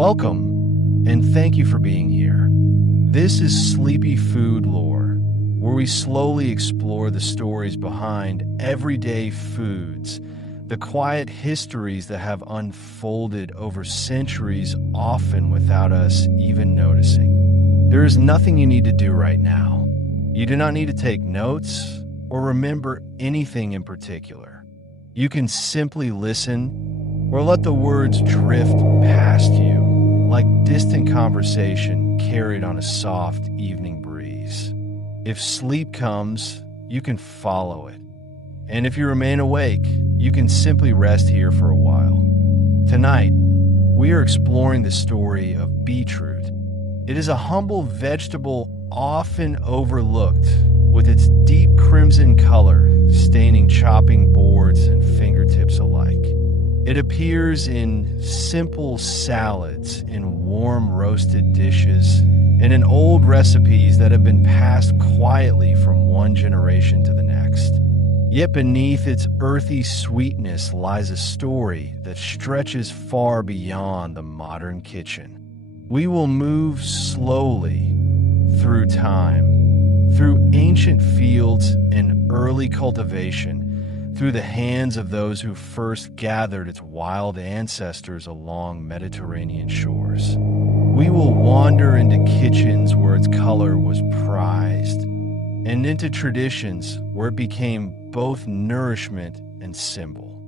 Welcome, and thank you for being here. This is Sleepy Food Lore, where we slowly explore the stories behind everyday foods, the quiet histories that have unfolded over centuries, often without us even noticing. There is nothing you need to do right now. You do not need to take notes or remember anything in particular. You can simply listen or let the words drift past you like distant conversation carried on a soft evening breeze. If sleep comes, you can follow it. And if you remain awake, you can simply rest here for a while. Tonight, we are exploring the story of beetroot. It is a humble vegetable often overlooked, with its deep crimson color staining chopping boards and fingertips alike. It appears in simple salads, in warm roasted dishes, and in old recipes that have been passed quietly from one generation to the next. Yet beneath its earthy sweetness lies a story that stretches far beyond the modern kitchen. We will move slowly through time, through ancient fields and early cultivation, through the hands of those who first gathered its wild ancestors along Mediterranean shores. We will wander into kitchens where its color was prized, and into traditions where it became both nourishment and symbol.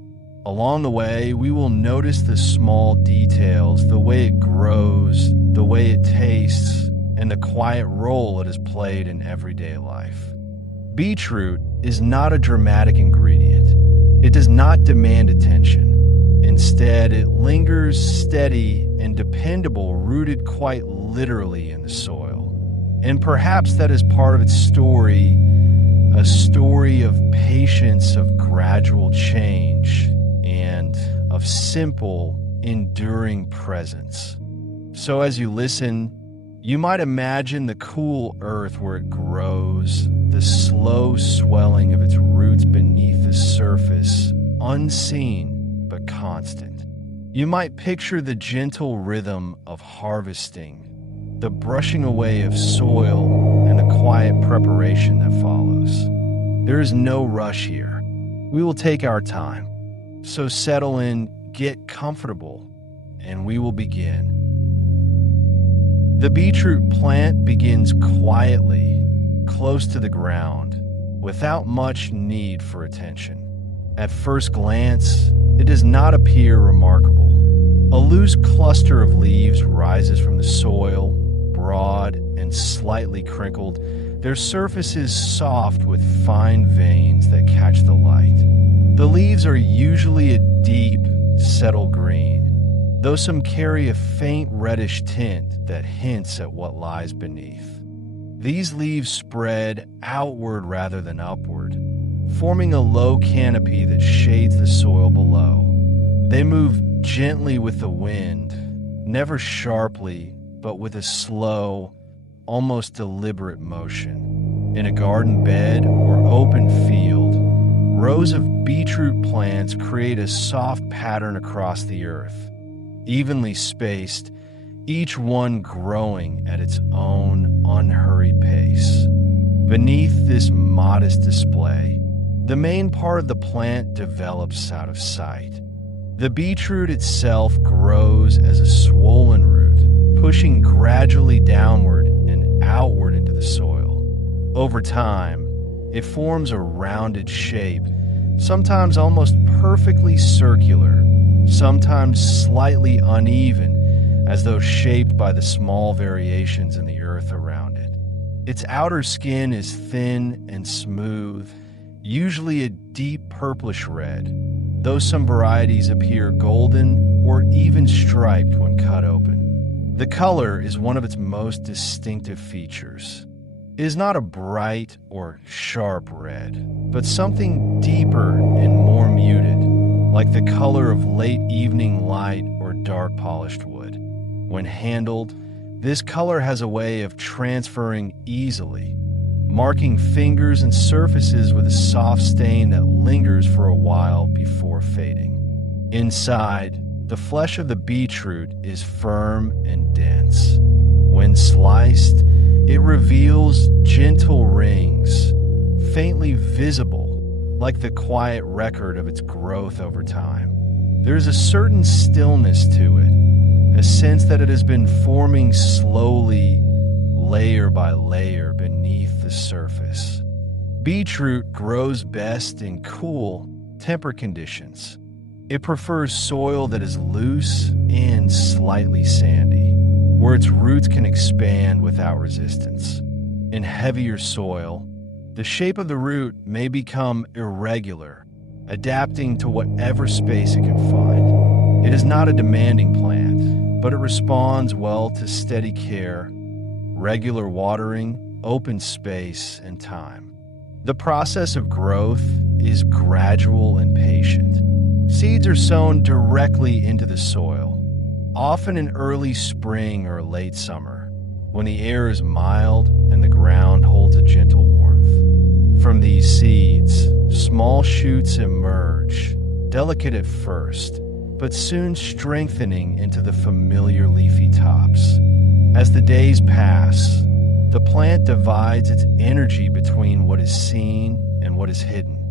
Along the way, we will notice the small details, the way it grows, the way it tastes, and the quiet role it has played in everyday life. Beetroot is not a dramatic ingredient. It does not demand attention. Instead, it lingers steady and dependable, rooted quite literally in the soil. And perhaps that is part of its story, a story of patience, of gradual change, and of simple, enduring presence. So as you listen, you might imagine the cool earth where it grows, the slow swelling of its roots beneath the surface, unseen but constant. You might picture the gentle rhythm of harvesting, the brushing away of soil, and the quiet preparation that follows. There is no rush here. We will take our time. So settle in, get comfortable, and we will begin. The beetroot plant begins quietly, close to the ground, without much need for attention. At first glance, it does not appear remarkable. A loose cluster of leaves rises from the soil, broad and slightly crinkled, their surfaces soft with fine veins that catch the light. The leaves are usually a deep, settled green, though some carry a faint reddish tint that hints at what lies beneath. These leaves spread outward rather than upward, forming a low canopy that shades the soil below. They move gently with the wind, never sharply, but with a slow, almost deliberate motion. In a garden bed or open field, rows of beetroot plants create a soft pattern across the earth, evenly spaced, each one growing at its own unhurried pace. Beneath this modest display, the main part of the plant develops out of sight. The beetroot itself grows as a swollen root, pushing gradually downward and outward into the soil. Over time, it forms a rounded shape, sometimes almost perfectly circular, sometimes slightly uneven, as though shaped by the small variations in the earth around it. Its outer skin is thin and smooth, usually a deep purplish red, though some varieties appear golden or even striped when cut open. The color is one of its most distinctive features. It is not a bright or sharp red, but something deeper and more muted, like the color of late evening light or dark polished wood. When handled, this color has a way of transferring easily, marking fingers and surfaces with a soft stain that lingers for a while before fading. Inside, The flesh of the beetroot is firm and dense. When sliced, it reveals gentle rings, faintly visible, like the quiet record of its growth over time. There is a certain stillness to it, a sense that it has been forming slowly, layer by layer beneath the surface. Beetroot grows best in cool, temperate conditions. It prefers soil that is loose and slightly sandy, where its roots can expand without resistance. In heavier soil, the shape of the root may become irregular, adapting to whatever space it can find. It is not a demanding plant, but it responds well to steady care, regular watering, open space, and time. The process of growth is gradual and patient. Seeds are sown directly into the soil, often in early spring or late summer, when the air is mild and the ground holds a gentle warmth. From these seeds, small shoots emerge, delicate at first, but soon strengthening into the familiar leafy tops. As the days pass, the plant divides its energy between what is seen and what is hidden.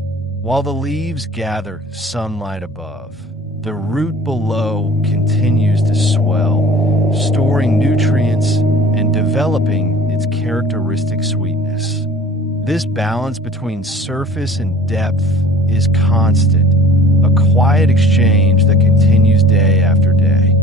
While the leaves gather sunlight above, the root below continues to swell, storing nutrients and developing its characteristic sweetness. This balance between surface and depth is constant, a quiet exchange that continues day after day.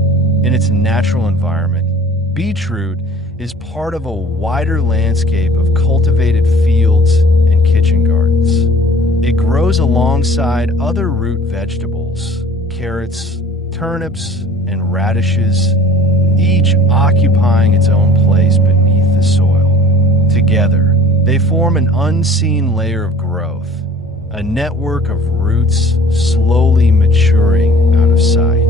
In its natural environment, beetroot is part of a wider landscape of cultivated fields and kitchen gardens. It grows alongside other root vegetables, carrots, turnips, and radishes, each occupying its own place beneath the soil. Together, they form an unseen layer of growth, a network of roots slowly maturing out of sight.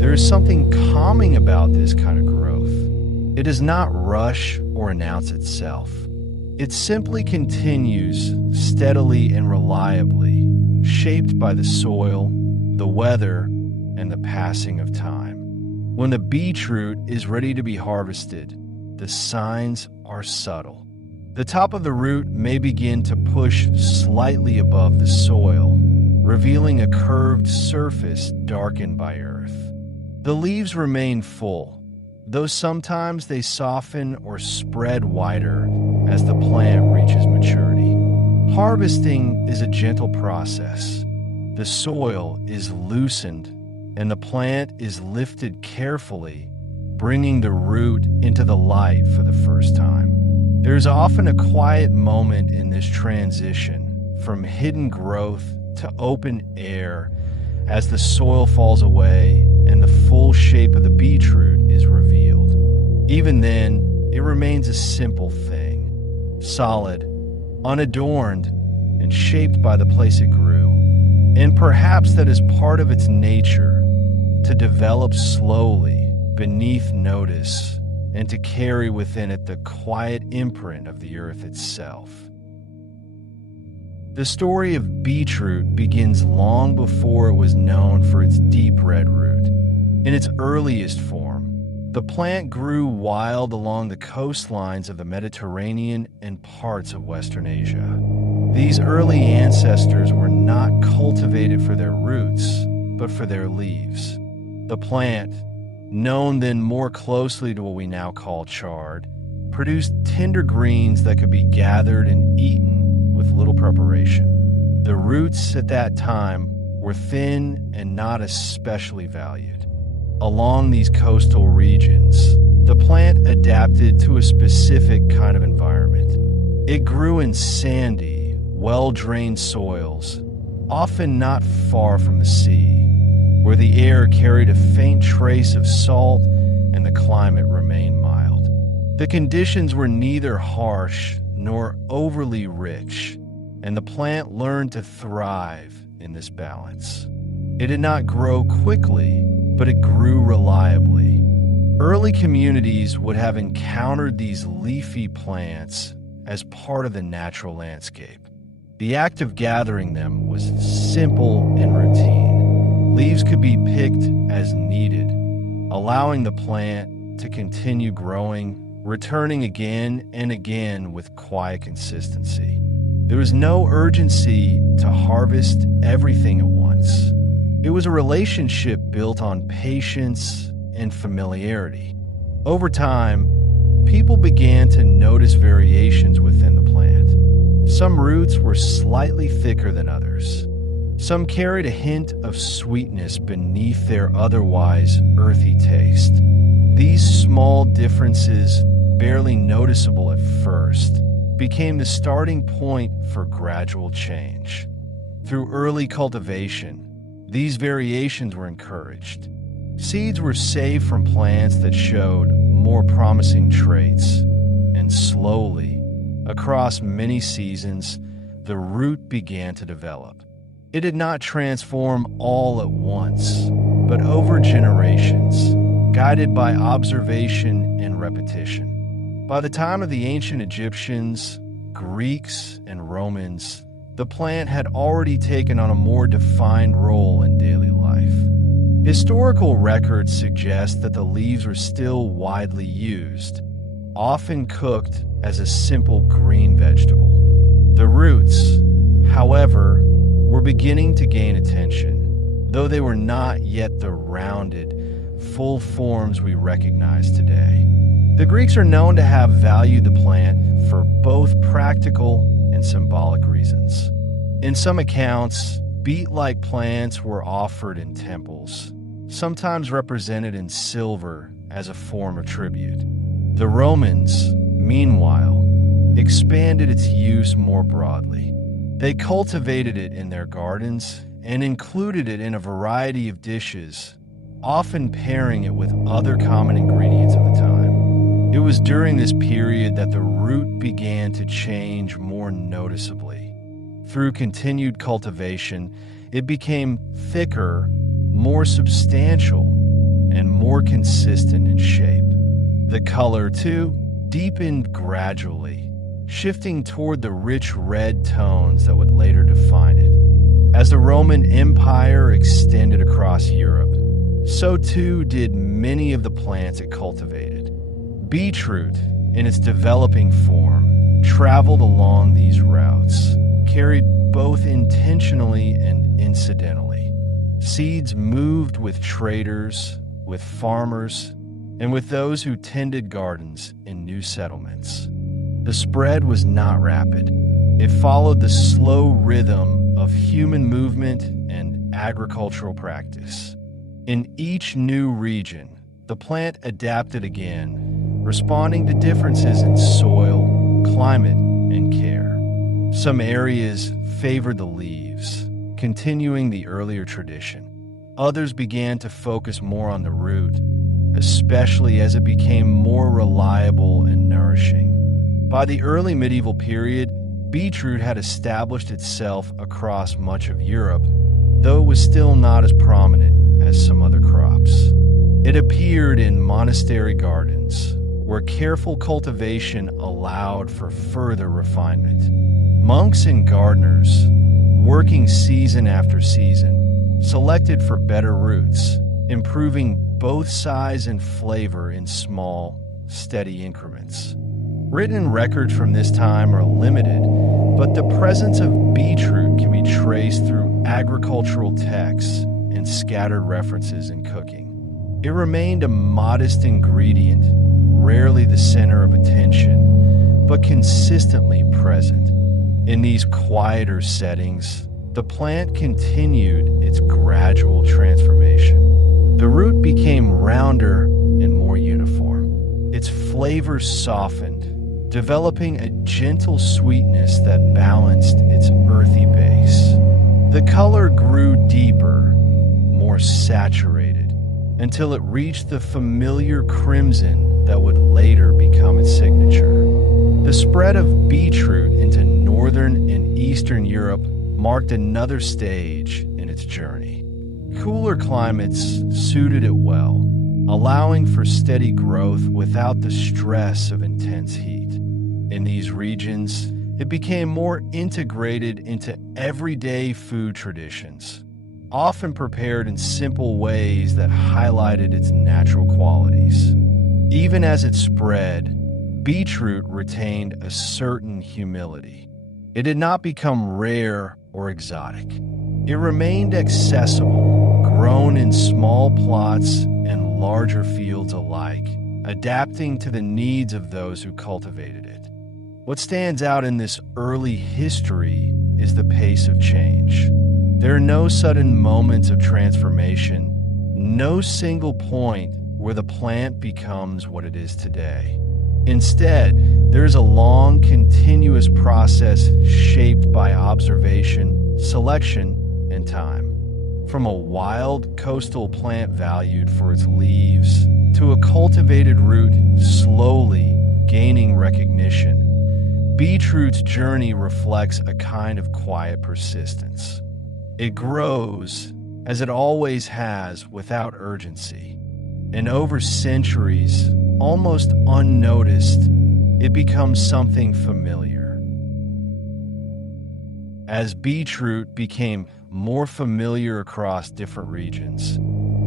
There is something calming about this kind of growth. It does not rush or announce itself. It simply continues steadily and reliably, shaped by the soil, the weather, and the passing of time. When the beetroot is ready to be harvested, the signs are subtle. The top of the root may begin to push slightly above the soil, revealing a curved surface darkened by earth. The leaves remain full, though sometimes they soften or spread wider as the plant reaches maturity. Harvesting is a gentle process. The soil is loosened and the plant is lifted carefully, bringing the root into the light for the first time. There is often a quiet moment in this transition from hidden growth to open air as the soil falls away and the full shape of the beetroot is revealed. Even then, it remains a simple thing, solid, unadorned, and shaped by the place it grew. And perhaps that is part of its nature, to develop slowly beneath notice and to carry within it the quiet imprint of the earth itself. The story of beetroot begins long before it was known for its deep red root. In its earliest form, the plant grew wild along the coastlines of the Mediterranean and parts of Western Asia. These early ancestors were not cultivated for their roots, but for their leaves. The plant, known then more closely to what we now call chard, produced tender greens that could be gathered and eaten with little preparation. The roots at that time were thin and not especially valued. Along these coastal regions, the plant adapted to a specific kind of environment. It grew in sandy, well-drained soils, often not far from the sea, where the air carried a faint trace of salt and the climate remained mild. The conditions were neither harsh nor overly rich, and the plant learned to thrive in this balance. It did not grow quickly, but it grew reliably. Early communities would have encountered these leafy plants as part of the natural landscape. The act of gathering them was simple and routine. Leaves could be picked as needed, allowing the plant to continue growing, returning again and again with quiet consistency. There was no urgency to harvest everything at once. It was a relationship built on patience and familiarity. Over time, people began to notice variations within the plant. Some roots were slightly thicker than others. Some carried a hint of sweetness beneath their otherwise earthy taste. These small differences, barely noticeable at first, became the starting point for gradual change. Through early cultivation, these variations were encouraged. Seeds were saved from plants that showed more promising traits, and slowly, across many seasons, the root began to develop. It did not transform all at once, but over generations, guided by observation and repetition. By the time of the ancient Egyptians, Greeks, and Romans, the plant had already taken on a more defined role in daily life. Historical records suggest that the leaves were still widely used, often cooked as a simple green vegetable. The roots, however, were beginning to gain attention, though they were not yet the rounded, full forms we recognize today. The Greeks are known to have valued the plant for both practical and symbolic reasons. In some accounts, beet-like plants were offered in temples, sometimes represented in silver as a form of tribute. The Romans, meanwhile, expanded its use more broadly. They cultivated it in their gardens and included it in a variety of dishes, often pairing it with other common ingredients of the time. It was during this period that the root began to change more noticeably. Through continued cultivation, it became thicker, more substantial, and more consistent in shape. The color, too, deepened gradually, shifting toward the rich red tones that would later define it. As the Roman Empire extended across Europe, so too did many of the plants it cultivated. Beetroot, in its developing form, traveled along these routes, carried both intentionally and incidentally. Seeds moved with traders, with farmers, and with those who tended gardens in new settlements. The spread was not rapid. It followed the slow rhythm of human movement and agricultural practice. In each new region, the plant adapted again, responding to differences in soil, climate, and care. Some areas favored the leaves, continuing the earlier tradition. Others began to focus more on the root, especially as it became more reliable and nourishing. By the early medieval period, beetroot had established itself across much of Europe, though it was still not as prominent as some other crops. It appeared in monastery gardens, where careful cultivation allowed for further refinement. Monks and gardeners, working season after season, selected for better roots, improving both size and flavor in small, steady increments. Written records from this time are limited, but the presence of beetroot can be traced through agricultural texts and scattered references in cooking. It remained a modest ingredient, rarely the center of attention, but consistently present. In these quieter settings, the plant continued its gradual transformation. The root became rounder and more uniform. Its flavor softened, developing a gentle sweetness that balanced its earthy base. The color grew deeper, more saturated, until it reached the familiar crimson that would later become its signature. The spread of beetroot into northern and eastern Europe marked another stage in its journey. Cooler climates suited it well, allowing for steady growth without the stress of intense heat. In these regions, it became more integrated into everyday food traditions, often prepared in simple ways that highlighted its natural qualities. Even as it spread, beetroot retained a certain humility. It did not become rare or exotic. It remained accessible, grown in small plots and larger fields alike, adapting to the needs of those who cultivated it. What stands out in this early history is the pace of change. There are no sudden moments of transformation, no single point where the plant becomes what it is today. Instead, there is a long, continuous process shaped by observation, selection, and time. From a wild coastal plant valued for its leaves to a cultivated root slowly gaining recognition, beetroot's journey reflects a kind of quiet persistence. It grows, as it always has, without urgency. And over centuries, almost unnoticed, it becomes something familiar. As beetroot became more familiar across different regions,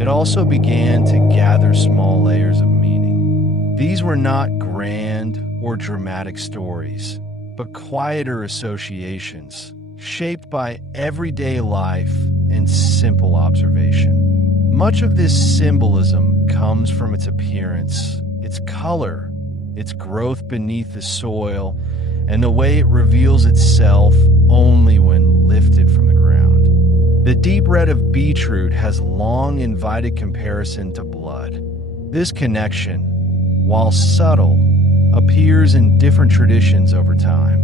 it also began to gather small layers of meaning. These were not grand or dramatic stories, but quieter associations, shaped by everyday life and simple observation. Much of this symbolism comes from its appearance, its color, its growth beneath the soil, and the way it reveals itself only when lifted from the ground. The deep red of beetroot has long invited comparison to blood. This connection, while subtle, appears in different traditions over time.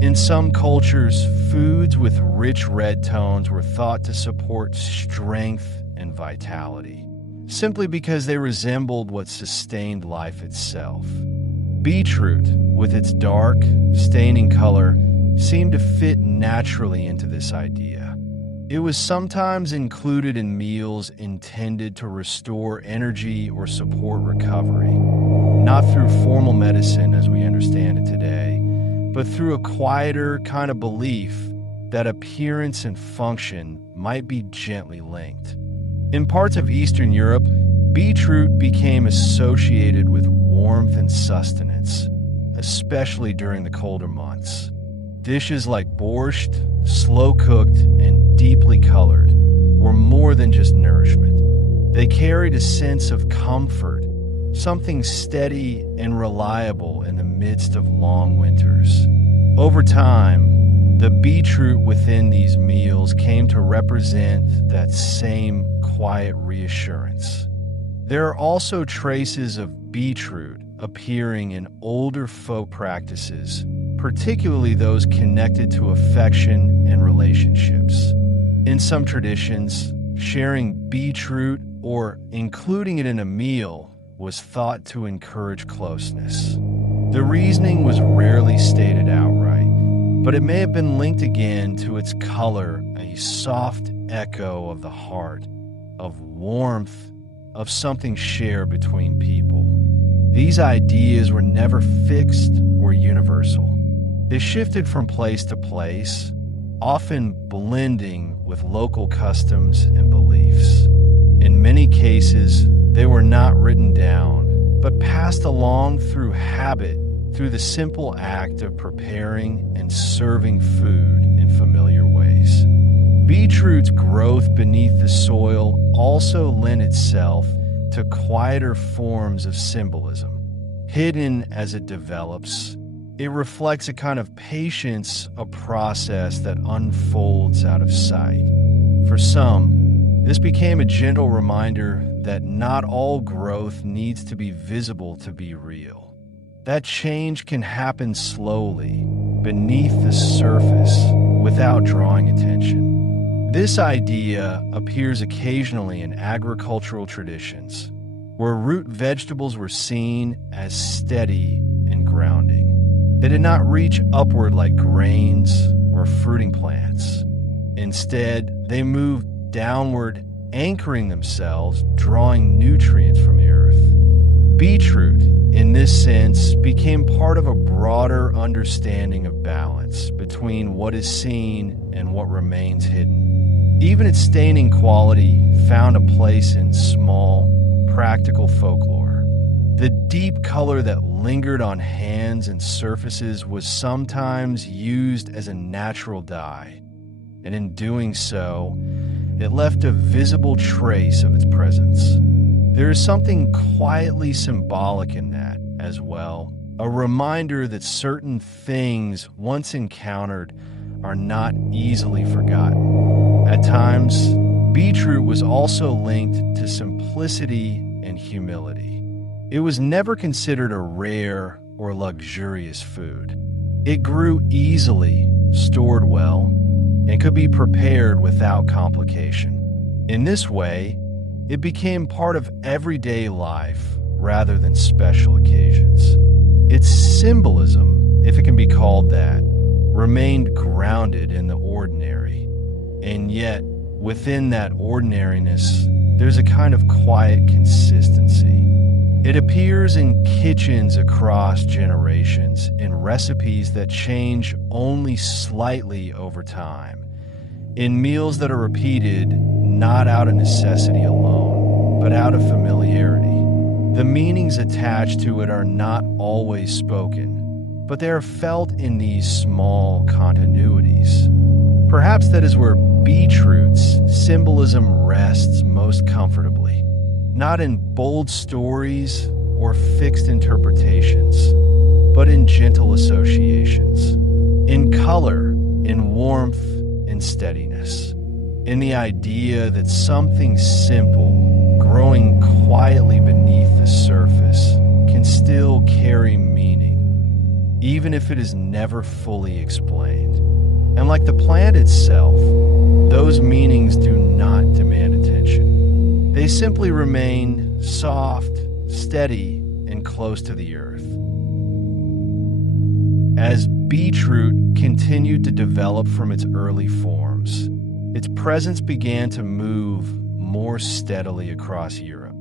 In some cultures, foods with rich red tones were thought to support strength and vitality, simply because they resembled what sustained life itself. Beetroot, with its dark, staining color, seemed to fit naturally into this idea. It was sometimes included in meals intended to restore energy or support recovery, not through formal medicine as we understand it today, but through a quieter kind of belief that appearance and function might be gently linked. In parts of Eastern Europe, beetroot became associated with warmth and sustenance, especially during the colder months. Dishes like borscht, slow-cooked and deeply colored, were more than just nourishment. They carried a sense of comfort, something steady and reliable in the midst of long winters. Over time, the beetroot within these meals came to represent that same quiet reassurance. There are also traces of beetroot appearing in older folk practices, particularly those connected to affection and relationships. In some traditions, sharing beetroot or including it in a meal was thought to encourage closeness. The reasoning was rarely stated outright, but it may have been linked again to its color, a soft echo of the heart, of warmth, of something shared between people. These ideas were never fixed or universal. They shifted from place to place, often blending with local customs and beliefs. In many cases, they were not written down, but passed along through habit, through the simple act of preparing and serving food in familiar ways. Beetroot's growth beneath the soil also lent itself to quieter forms of symbolism. Hidden as it develops, it reflects a kind of patience, a process that unfolds out of sight. For some, this became a gentle reminder that not all growth needs to be visible to be real. That change can happen slowly, beneath the surface, without drawing attention. This idea appears occasionally in agricultural traditions, where root vegetables were seen as steady and grounding. They did not reach upward like grains or fruiting plants. Instead, they moved downward, anchoring themselves, drawing nutrients from the earth. Beetroot, in this sense, became part of a broader understanding of balance between what is seen and what remains hidden. Even its staining quality found a place in small, practical folklore. The deep color that lingered on hands and surfaces was sometimes used as a natural dye, and in doing so, it left a visible trace of its presence. There is something quietly symbolic in that as well, a reminder that certain things once encountered are not easily forgotten. At times, beetroot was also linked to simplicity and humility. It was never considered a rare or luxurious food. It grew easily, stored well, and could be prepared without complication. In this way, it became part of everyday life rather than special occasions. Its symbolism, if it can be called that, remained grounded in the ordinary. And yet, within that ordinariness, there's a kind of quiet consistency. It appears in kitchens across generations, in recipes that change only slightly over time, in meals that are repeated not out of necessity alone, but out of familiarity. The meanings attached to it are not always spoken, but they are felt in these small continuities. Perhaps that is where beetroot's symbolism rests most comfortably, not in bold stories or fixed interpretations, but in gentle associations, in color, in warmth, in steadiness, in the idea that something simple, growing quietly beneath the surface, can still carry meaning, even if it is never fully explained. And like the plant itself, those meanings do not demand attention. They simply remain soft, steady, and close to the earth. As beetroot continued to develop from its early forms, its presence began to move more steadily across Europe.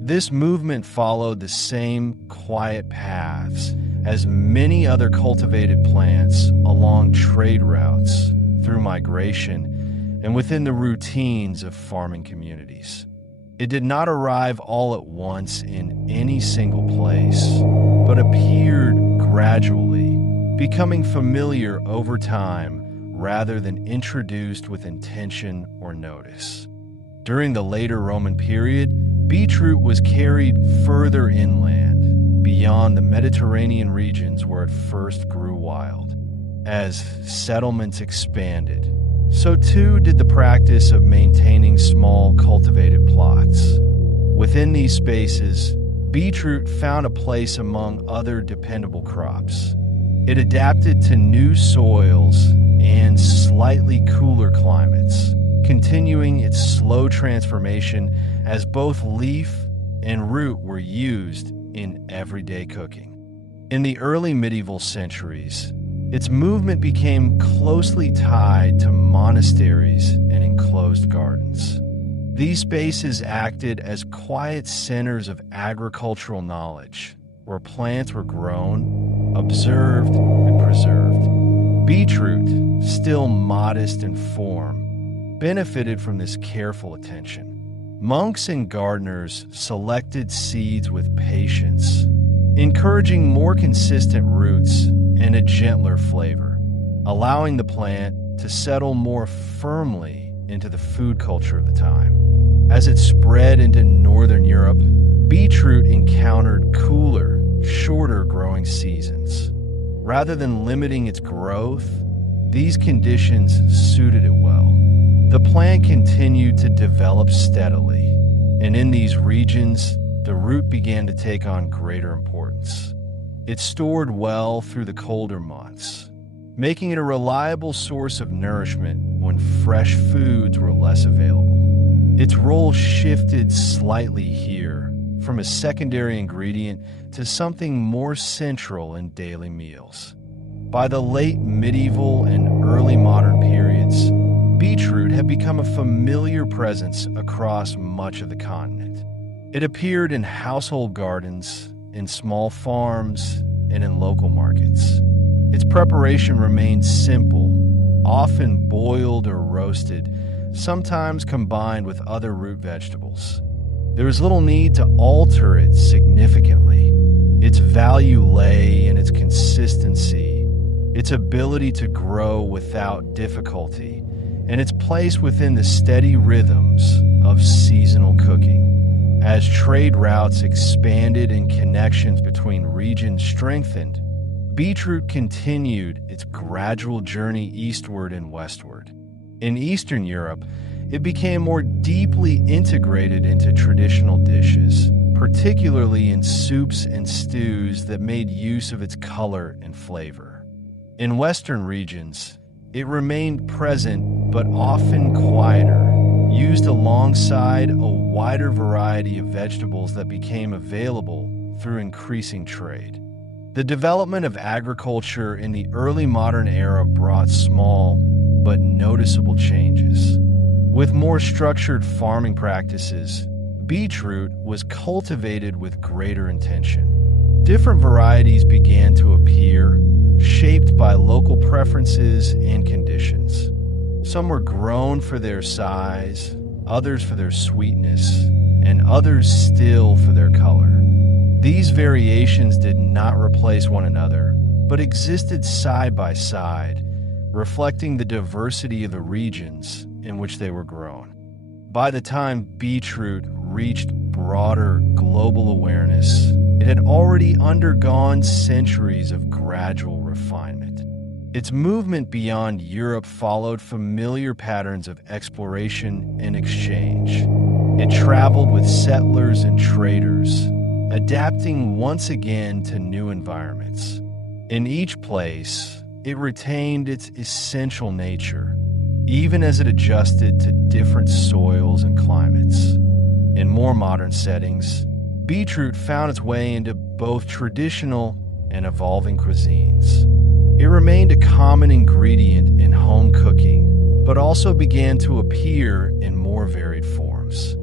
This movement followed the same quiet paths as many other cultivated plants along trade routes, through migration, and within the routines of farming communities. It did not arrive all at once in any single place, but appeared gradually, becoming familiar over time rather than introduced with intention or notice. During the later Roman period, beetroot was carried further inland, beyond the Mediterranean regions where it first grew wild. As settlements expanded, so too did the practice of maintaining small cultivated plots. Within these spaces, beetroot found a place among other dependable crops. It adapted to new soils and slightly cooler climates, continuing its slow transformation as both leaf and root were used in everyday cooking. In the early medieval centuries, its movement became closely tied to monasteries and enclosed gardens. These spaces acted as quiet centers of agricultural knowledge, where plants were grown, observed, and preserved. Beetroot, still modest in form, benefited from this careful attention. Monks and gardeners selected seeds with patience, encouraging more consistent roots and a gentler flavor, allowing the plant to settle more firmly into the food culture of the time. As it spread into northern Europe, beetroot encountered cooler, shorter growing seasons. Rather than limiting its growth, these conditions suited it well. The plant continued to develop steadily, and in these regions, the root began to take on greater importance. It stored well through the colder months, making it a reliable source of nourishment when fresh foods were less available. Its role shifted slightly here, from a secondary ingredient to something more central in daily meals. By the late medieval and early modern periods, beetroot had become a familiar presence across much of the continent. It appeared in household gardens, in small farms, and in local markets. Its preparation remained simple, often boiled or roasted, sometimes combined with other root vegetables. There is little need to alter it significantly. Its value lay in its consistency, its ability to grow without difficulty, and its place within the steady rhythms of seasonal cooking. As trade routes expanded and connections between regions strengthened, beetroot continued its gradual journey eastward and westward. In Eastern Europe, it became more deeply integrated into traditional dishes, particularly in soups and stews that made use of its color and flavor. In Western regions, it remained present but often quieter, used alongside a wider variety of vegetables that became available through increasing trade. The development of agriculture in the early modern era brought small but noticeable changes. With more structured farming practices, beetroot was cultivated with greater intention. Different varieties began to appear, shaped by local preferences and conditions. Some were grown for their size, others for their sweetness, and others still for their color. These variations did not replace one another, but existed side by side, reflecting the diversity of the regions in which they were grown. By the time beetroot reached broader global awareness, it had already undergone centuries of gradual refinement. Its movement beyond Europe followed familiar patterns of exploration and exchange. It traveled with settlers and traders, adapting once again to new environments. In each place, it retained its essential nature, even as it adjusted to different soils and climates. In more modern settings, beetroot found its way into both traditional and evolving cuisines. It remained a common ingredient in home cooking, but also began to appear in more varied forms.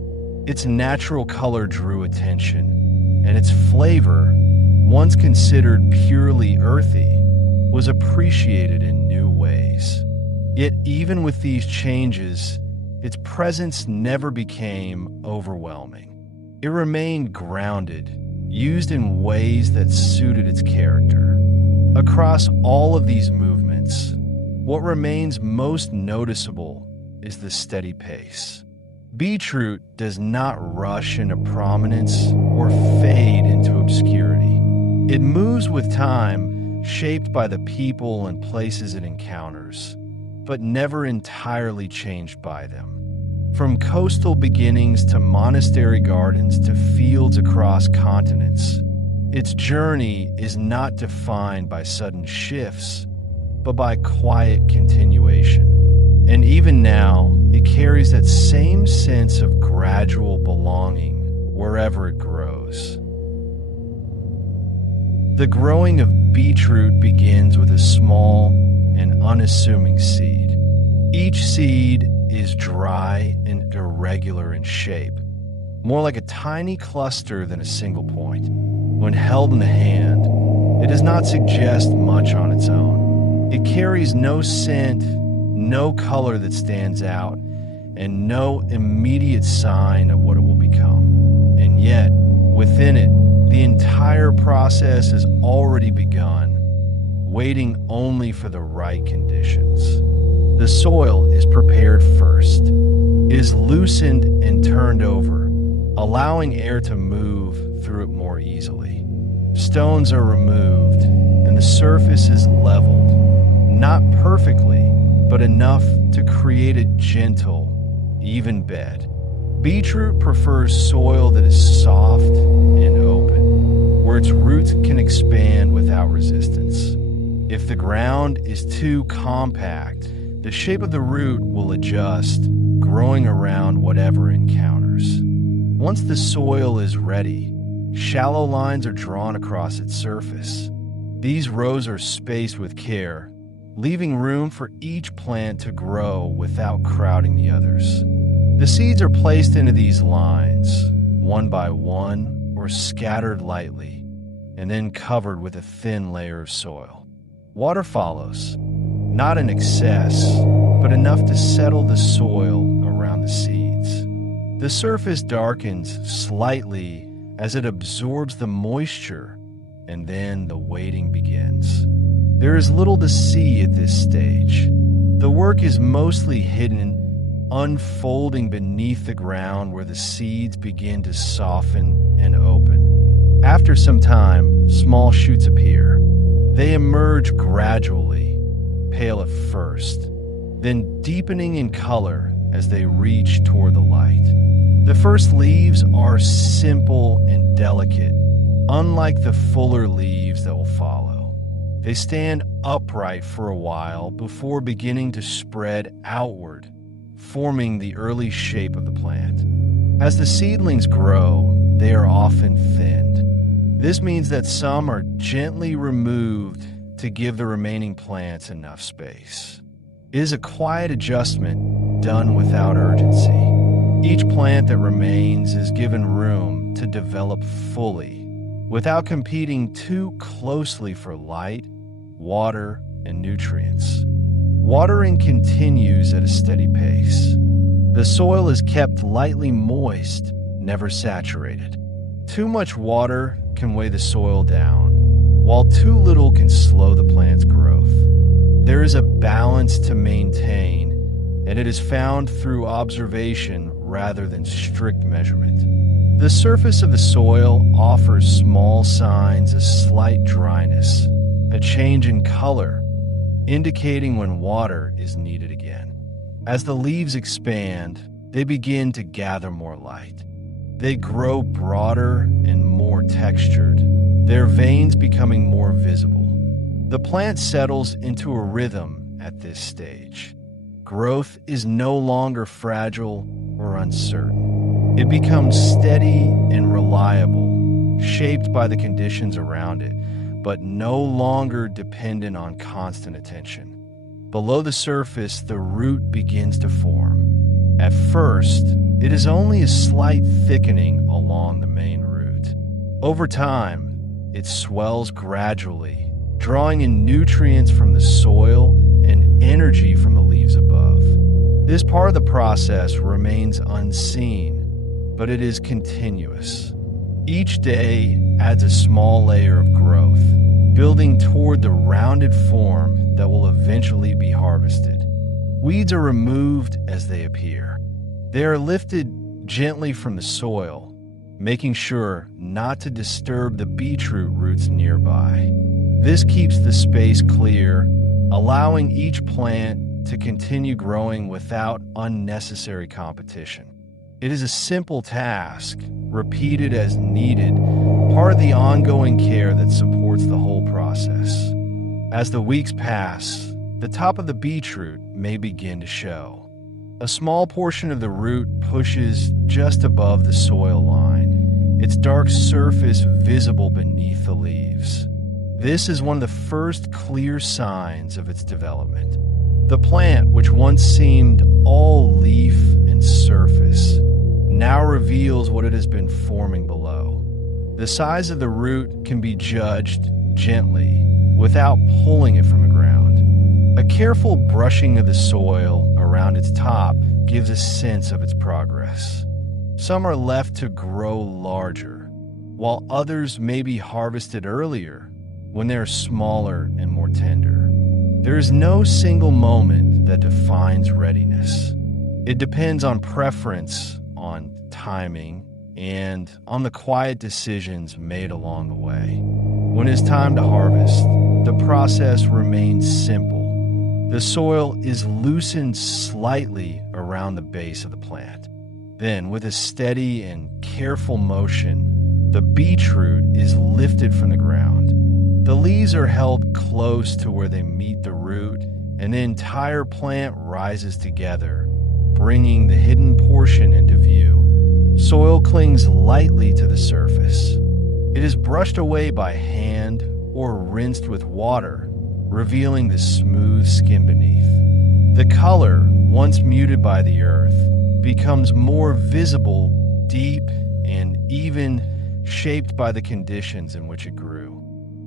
Its natural color drew attention, and its flavor, once considered purely earthy, was appreciated in new ways. Yet even with these changes, its presence never became overwhelming. It remained grounded, used in ways that suited its character. Across all of these movements, what remains most noticeable is the steady pace. Beetroot does not rush into prominence or fade into obscurity. It moves with time, shaped by the people and places it encounters, but never entirely changed by them. From coastal beginnings to monastery gardens to fields across continents, its journey is not defined by sudden shifts, but by quiet continuation. And even now, it carries that same sense of gradual belonging wherever it grows. The growing of beetroot begins with a small and unassuming seed. Each seed is dry and irregular in shape, more like a tiny cluster than a single point. When held in the hand, it does not suggest much on its own. It carries no scent, no color that stands out, and no immediate sign of what it will become. And yet, within it, the entire process has already begun, waiting only for the right conditions. The soil is prepared first, is loosened and turned over, allowing air to move through it more easily. Stones are removed, and the surface is leveled, not perfectly, but enough to create a gentle, even bed. Beetroot prefers soil that is soft and open, where its roots can expand without resistance. If the ground is too compact, the shape of the root will adjust, growing around whatever it encounters. Once the soil is ready, shallow lines are drawn across its surface. These rows are spaced with care, leaving room for each plant to grow without crowding the others. The seeds are placed into these lines, one by one or scattered lightly, and then covered with a thin layer of soil. Water follows, not in excess, but enough to settle the soil around the seeds. The surface darkens slightly as it absorbs the moisture, and then the waiting begins. There is little to see at this stage. The work is mostly hidden, unfolding beneath the ground where the seeds begin to soften and open. After some time, small shoots appear. They emerge gradually, pale at first, then deepening in color as they reach toward the light. The first leaves are simple and delicate, unlike the fuller leaves that will follow. They stand upright for a while before beginning to spread outward, forming the early shape of the plant. As the seedlings grow, they are often thinned. This means that some are gently removed to give the remaining plants enough space. It is a quiet adjustment done without urgency. Each plant that remains is given room to develop fully, without competing too closely for light, water, and nutrients. Watering continues at a steady pace. The soil is kept lightly moist, never saturated. Too much water can weigh the soil down, while too little can slow the plant's growth. There is a balance to maintain, and it is found through observation rather than strict measurement. The surface of the soil offers small signs of slight dryness, a change in color, indicating when water is needed again. As the leaves expand, they begin to gather more light. They grow broader and more textured, their veins becoming more visible. The plant settles into a rhythm at this stage. Growth is no longer fragile or uncertain. It becomes steady and reliable, shaped by the conditions around it, but no longer dependent on constant attention. Below the surface, the root begins to form. At first, it is only a slight thickening along the main root. Over time, it swells gradually, drawing in nutrients from the soil and energy from the leaves above. This part of the process remains unseen, but it is continuous. Each day adds a small layer of growth, building toward the rounded form that will eventually be harvested. Weeds are removed as they appear. They are lifted gently from the soil, making sure not to disturb the beetroot roots nearby. This keeps the space clear, allowing each plant to continue growing without unnecessary competition. It is a simple task, repeated as needed, part of the ongoing care that supports the whole process. As the weeks pass, the top of the beetroot may begin to show. A small portion of the root pushes just above the soil line, its dark surface visible beneath the leaves. This is one of the first clear signs of its development. The plant, which once seemed all leaf and surface, now reveals what it has been forming below. The size of the root can be judged gently, without pulling it from the ground. A careful brushing of the soil around its top gives a sense of its progress. Some are left to grow larger, while others may be harvested earlier when they are smaller and more tender. There is no single moment that defines readiness. It depends on preference, on timing, and on the quiet decisions made along the way. When it's time to harvest, the process remains simple. The soil is loosened slightly around the base of the plant. Then, with a steady and careful motion, the beetroot is lifted from the ground. The leaves are held close to where they meet the root, and the entire plant rises together, bringing the hidden portion into view. Soil clings lightly to the surface. It is brushed away by hand or rinsed with water, revealing the smooth skin beneath. The color, once muted by the earth, becomes more visible, deep, and even shaped by the conditions in which it grew.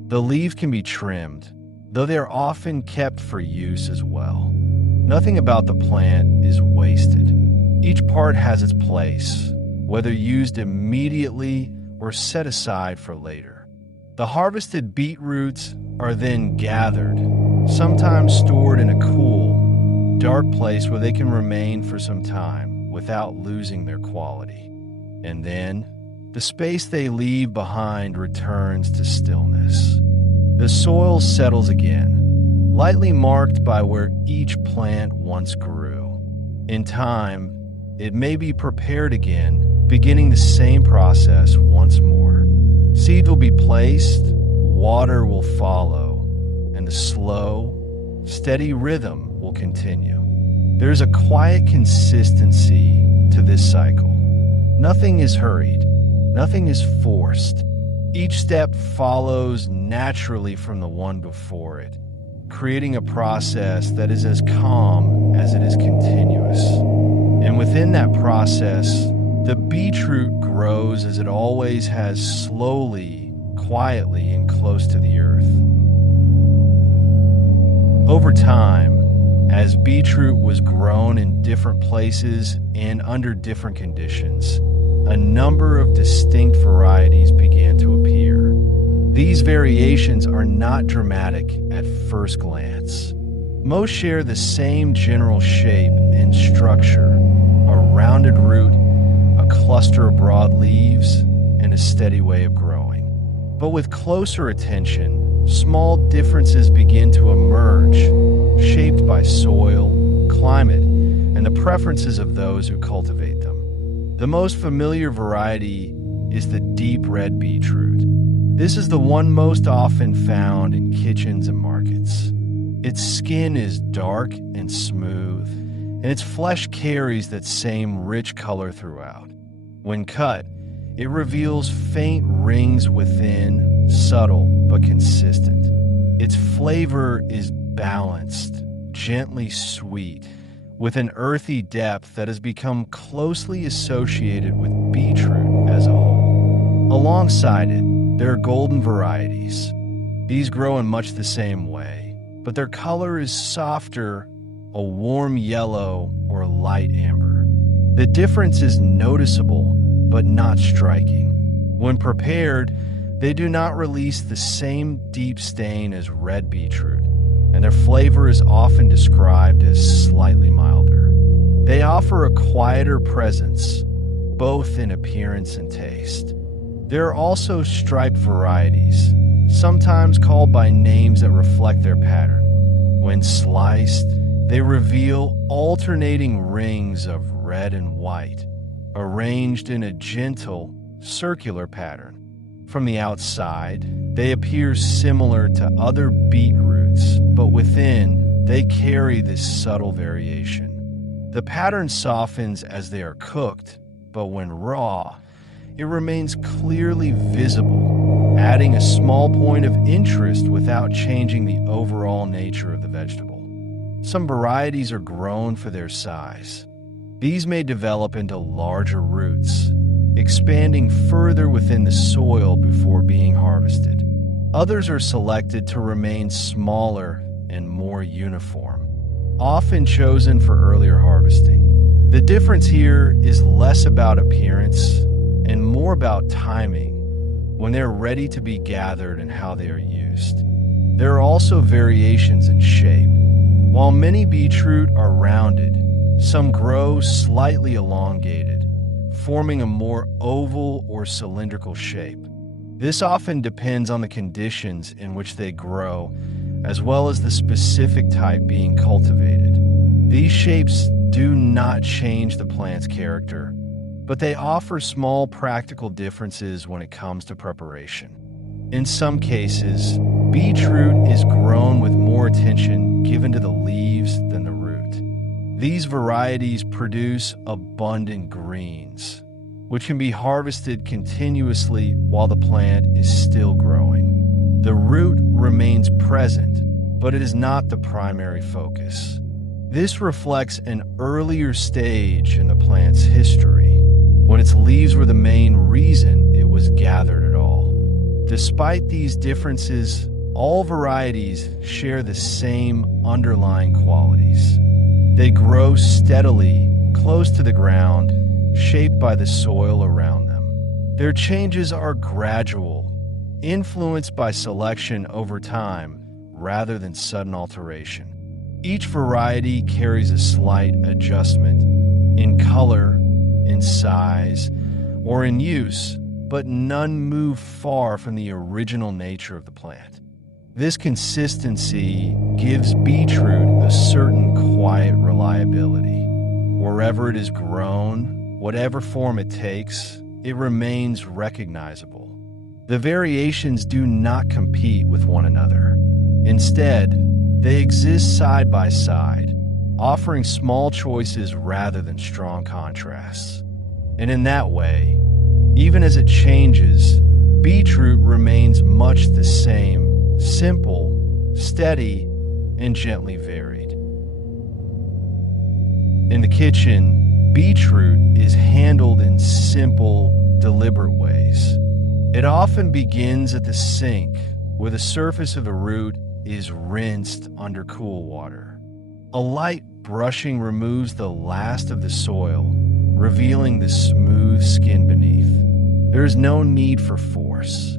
The leaves can be trimmed, though they are often kept for use as well. Nothing about the plant is wasted. Each part has its place, whether used immediately or set aside for later. The harvested beetroots are then gathered, sometimes stored in a cool, dark place where they can remain for some time without losing their quality. And then, the space they leave behind returns to stillness. The soil settles again, lightly marked by where each plant once grew. In time, it may be prepared again, beginning the same process once more. Seed will be placed, water will follow, and the slow, steady rhythm will continue. There's a quiet consistency to this cycle. Nothing is hurried, nothing is forced. Each step follows naturally from the one before it, creating a process that is as calm as it is continuous. And within that process, the beetroot grows as it always has, slowly, quietly, and close to the earth. Over time, as beetroot was grown in different places and under different conditions, a number of distinct varieties began to appear. These variations are not dramatic at first glance. Most share the same general shape and structure: a rounded root, a cluster of broad leaves, and a steady way of growing. But with closer attention, small differences begin to emerge, shaped by soil, climate, and the preferences of those who cultivate them. The most familiar variety is the deep red beetroot. This is the one most often found in kitchens and markets. Its skin is dark and smooth, and its flesh carries that same rich color throughout. When cut, it reveals faint rings within, subtle but consistent. Its flavor is balanced, gently sweet, with an earthy depth that has become closely associated with beetroot as a whole. Alongside it, there are golden varieties. These grow in much the same way, but their color is softer, a warm yellow or light amber. The difference is noticeable, but not striking. When prepared, they do not release the same deep stain as red beetroot, and their flavor is often described as slightly milder. They offer a quieter presence, both in appearance and taste. There are also striped varieties, sometimes called by names that reflect their pattern. When sliced, they reveal alternating rings of red and white, arranged in a gentle, circular pattern. From the outside, they appear similar to other beetroots, but within, they carry this subtle variation. The pattern softens as they are cooked, but when raw, it remains clearly visible, adding a small point of interest without changing the overall nature of the vegetable. Some varieties are grown for their size. These may develop into larger roots, expanding further within the soil before being harvested. Others are selected to remain smaller and more uniform, often chosen for earlier harvesting. The difference here is less about appearance and more about timing, when they're ready to be gathered and how they are used. There are also variations in shape. While many beetroot are rounded, some grow slightly elongated, forming a more oval or cylindrical shape. This often depends on the conditions in which they grow, as well as the specific type being cultivated. These shapes do not change the plant's character, but they offer small practical differences when it comes to preparation. In some cases, beetroot is grown with more attention given to the leaves than the root. These varieties produce abundant greens, which can be harvested continuously while the plant is still growing. The root remains present, but it is not the primary focus. This reflects an earlier stage in the plant's history, when its leaves were the main reason it was gathered at all. Despite these differences, all varieties share the same underlying qualities. They grow steadily close to the ground, shaped by the soil around them. Their changes are gradual, influenced by selection over time rather than sudden alteration. Each variety carries a slight adjustment in color, in size, or in use, but none move far from the original nature of the plant. This consistency gives beetroot a certain quiet reliability. Wherever it is grown, whatever form it takes, it remains recognizable. The variations do not compete with one another. Instead, they exist side by side, offering small choices rather than strong contrasts. And in that way, even as it changes, beetroot remains much the same, simple, steady, and gently varied. In the kitchen, beetroot is handled in simple, deliberate ways. It often begins at the sink, where the surface of the root is rinsed under cool water. A light brushing removes the last of the soil, revealing the smooth skin beneath. There is no need for force.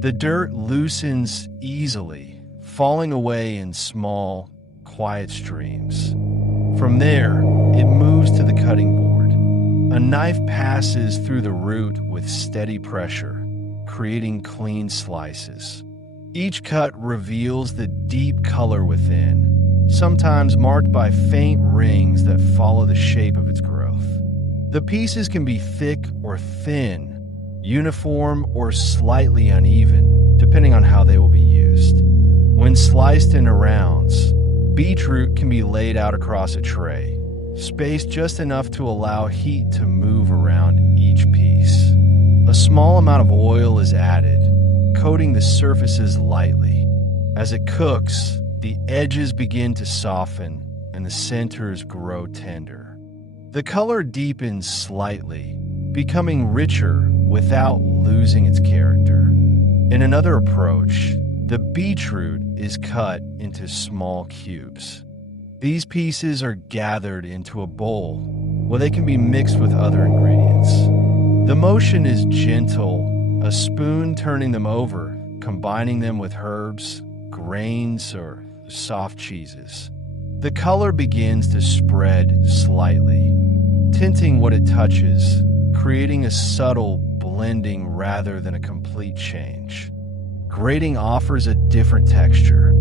The dirt loosens easily, falling away in small, quiet streams. From there, it moves to the cutting board. A knife passes through the root with steady pressure, creating clean slices. Each cut reveals the deep color within, sometimes marked by faint rings that follow the shape of its growth. The pieces can be thick or thin, uniform or slightly uneven, depending on how they will be used. When sliced into rounds, beetroot can be laid out across a tray, spaced just enough to allow heat to move around each piece. A small amount of oil is added, coating the surfaces lightly. As it cooks, the edges begin to soften and the centers grow tender. The color deepens slightly, becoming richer without losing its character. In another approach, the beetroot is cut into small cubes. These pieces are gathered into a bowl where they can be mixed with other ingredients. The motion is gentle, a spoon turning them over, combining them with herbs, grains, or soft cheeses. The color begins to spread slightly, tinting what it touches, creating a subtle blending rather than a complete change. Grating offers a different texture.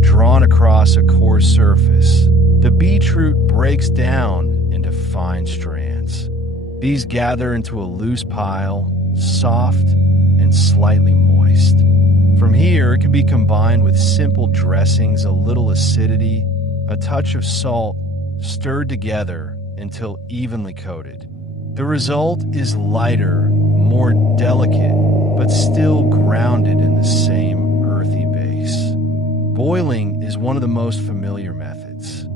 Drawn across a coarse surface, the beetroot breaks down into fine strands. These gather into a loose pile, soft and slightly moist. From here, it can be combined with simple dressings, a little acidity, a touch of salt, stirred together until evenly coated. The result is lighter, more delicate, but still grounded in the same earthy base. Boiling is one of the most familiar methods.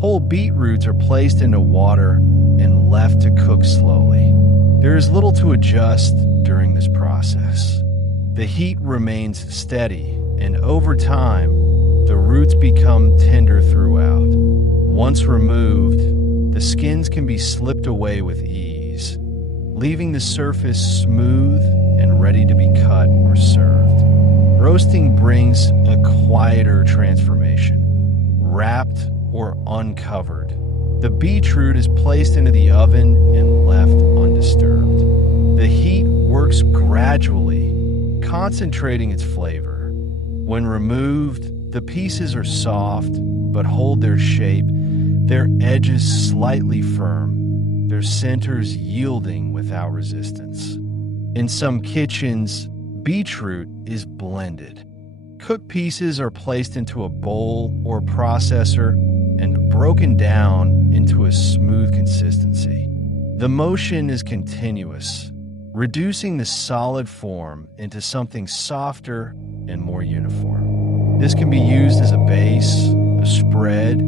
Whole beetroots are placed into water and left to cook slowly. There is little to adjust during this process. The heat remains steady, and over time, the roots become tender throughout. Once removed, the skins can be slipped away with ease, leaving the surface smooth and ready to be cut or served. Roasting brings a quieter transformation. Wrapped or uncovered, the beetroot is placed into the oven and left undisturbed. The heat works gradually, concentrating its flavor. When removed, the pieces are soft but hold their shape, their edges slightly firm, their centers yielding without resistance. In some kitchens, beetroot is blended. Cooked pieces are placed into a bowl or processor and broken down into a smooth consistency. The motion is continuous, reducing the solid form into something softer and more uniform. This can be used as a base, a spread,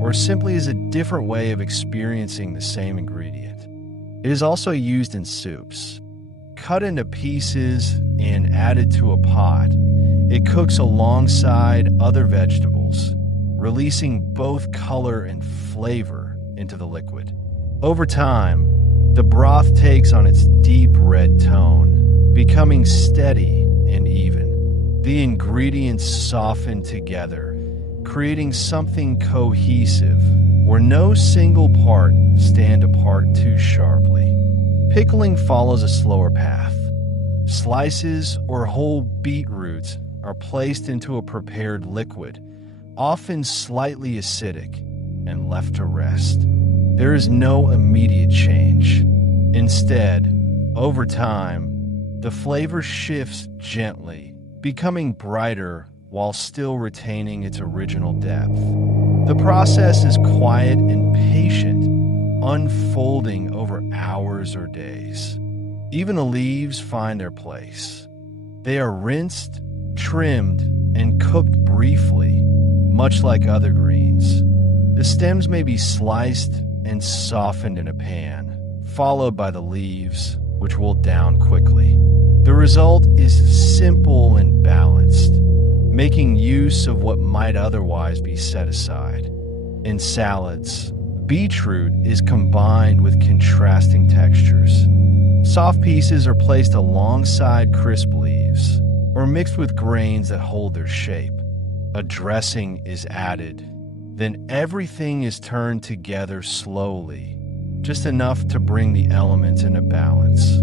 or simply as a different way of experiencing the same ingredient. It is also used in soups. Cut into pieces and added to a pot, it cooks alongside other vegetables, releasing both color and flavor into the liquid. Over time, the broth takes on its deep red tone, becoming steady and even. The ingredients soften together, creating something cohesive, where no single part stand apart too sharply. Pickling follows a slower path. Slices or whole beetroots are placed into a prepared liquid, often slightly acidic, and left to rest. There is no immediate change. Instead, over time, the flavor shifts gently, becoming brighter while still retaining its original depth. The process is quiet and patient, unfolding over hours or days. Even the leaves find their place. They are rinsed, trimmed, and cooked briefly, much like other greens. The stems may be sliced and softened in a pan, followed by the leaves, which will down quickly. The result is simple and balanced, making use of what might otherwise be set aside. In salads, beetroot is combined with contrasting textures. Soft pieces are placed alongside crisp leaves, or mixed with grains that hold their shape. A dressing is added. Then everything is turned together slowly, just enough to bring the elements into balance.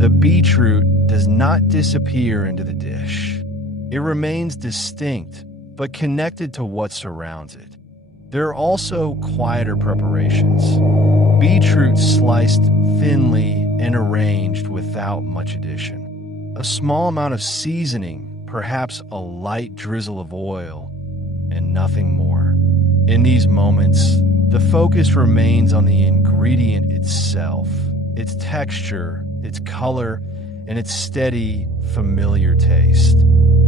The beetroot does not disappear into the dish. It remains distinct, but connected to what surrounds it. There are also quieter preparations. Beetroot sliced thinly and arranged without much addition. A small amount of seasoning, perhaps a light drizzle of oil, and nothing more. In these moments, the focus remains on the ingredient itself, its texture, its color, and its steady, familiar taste.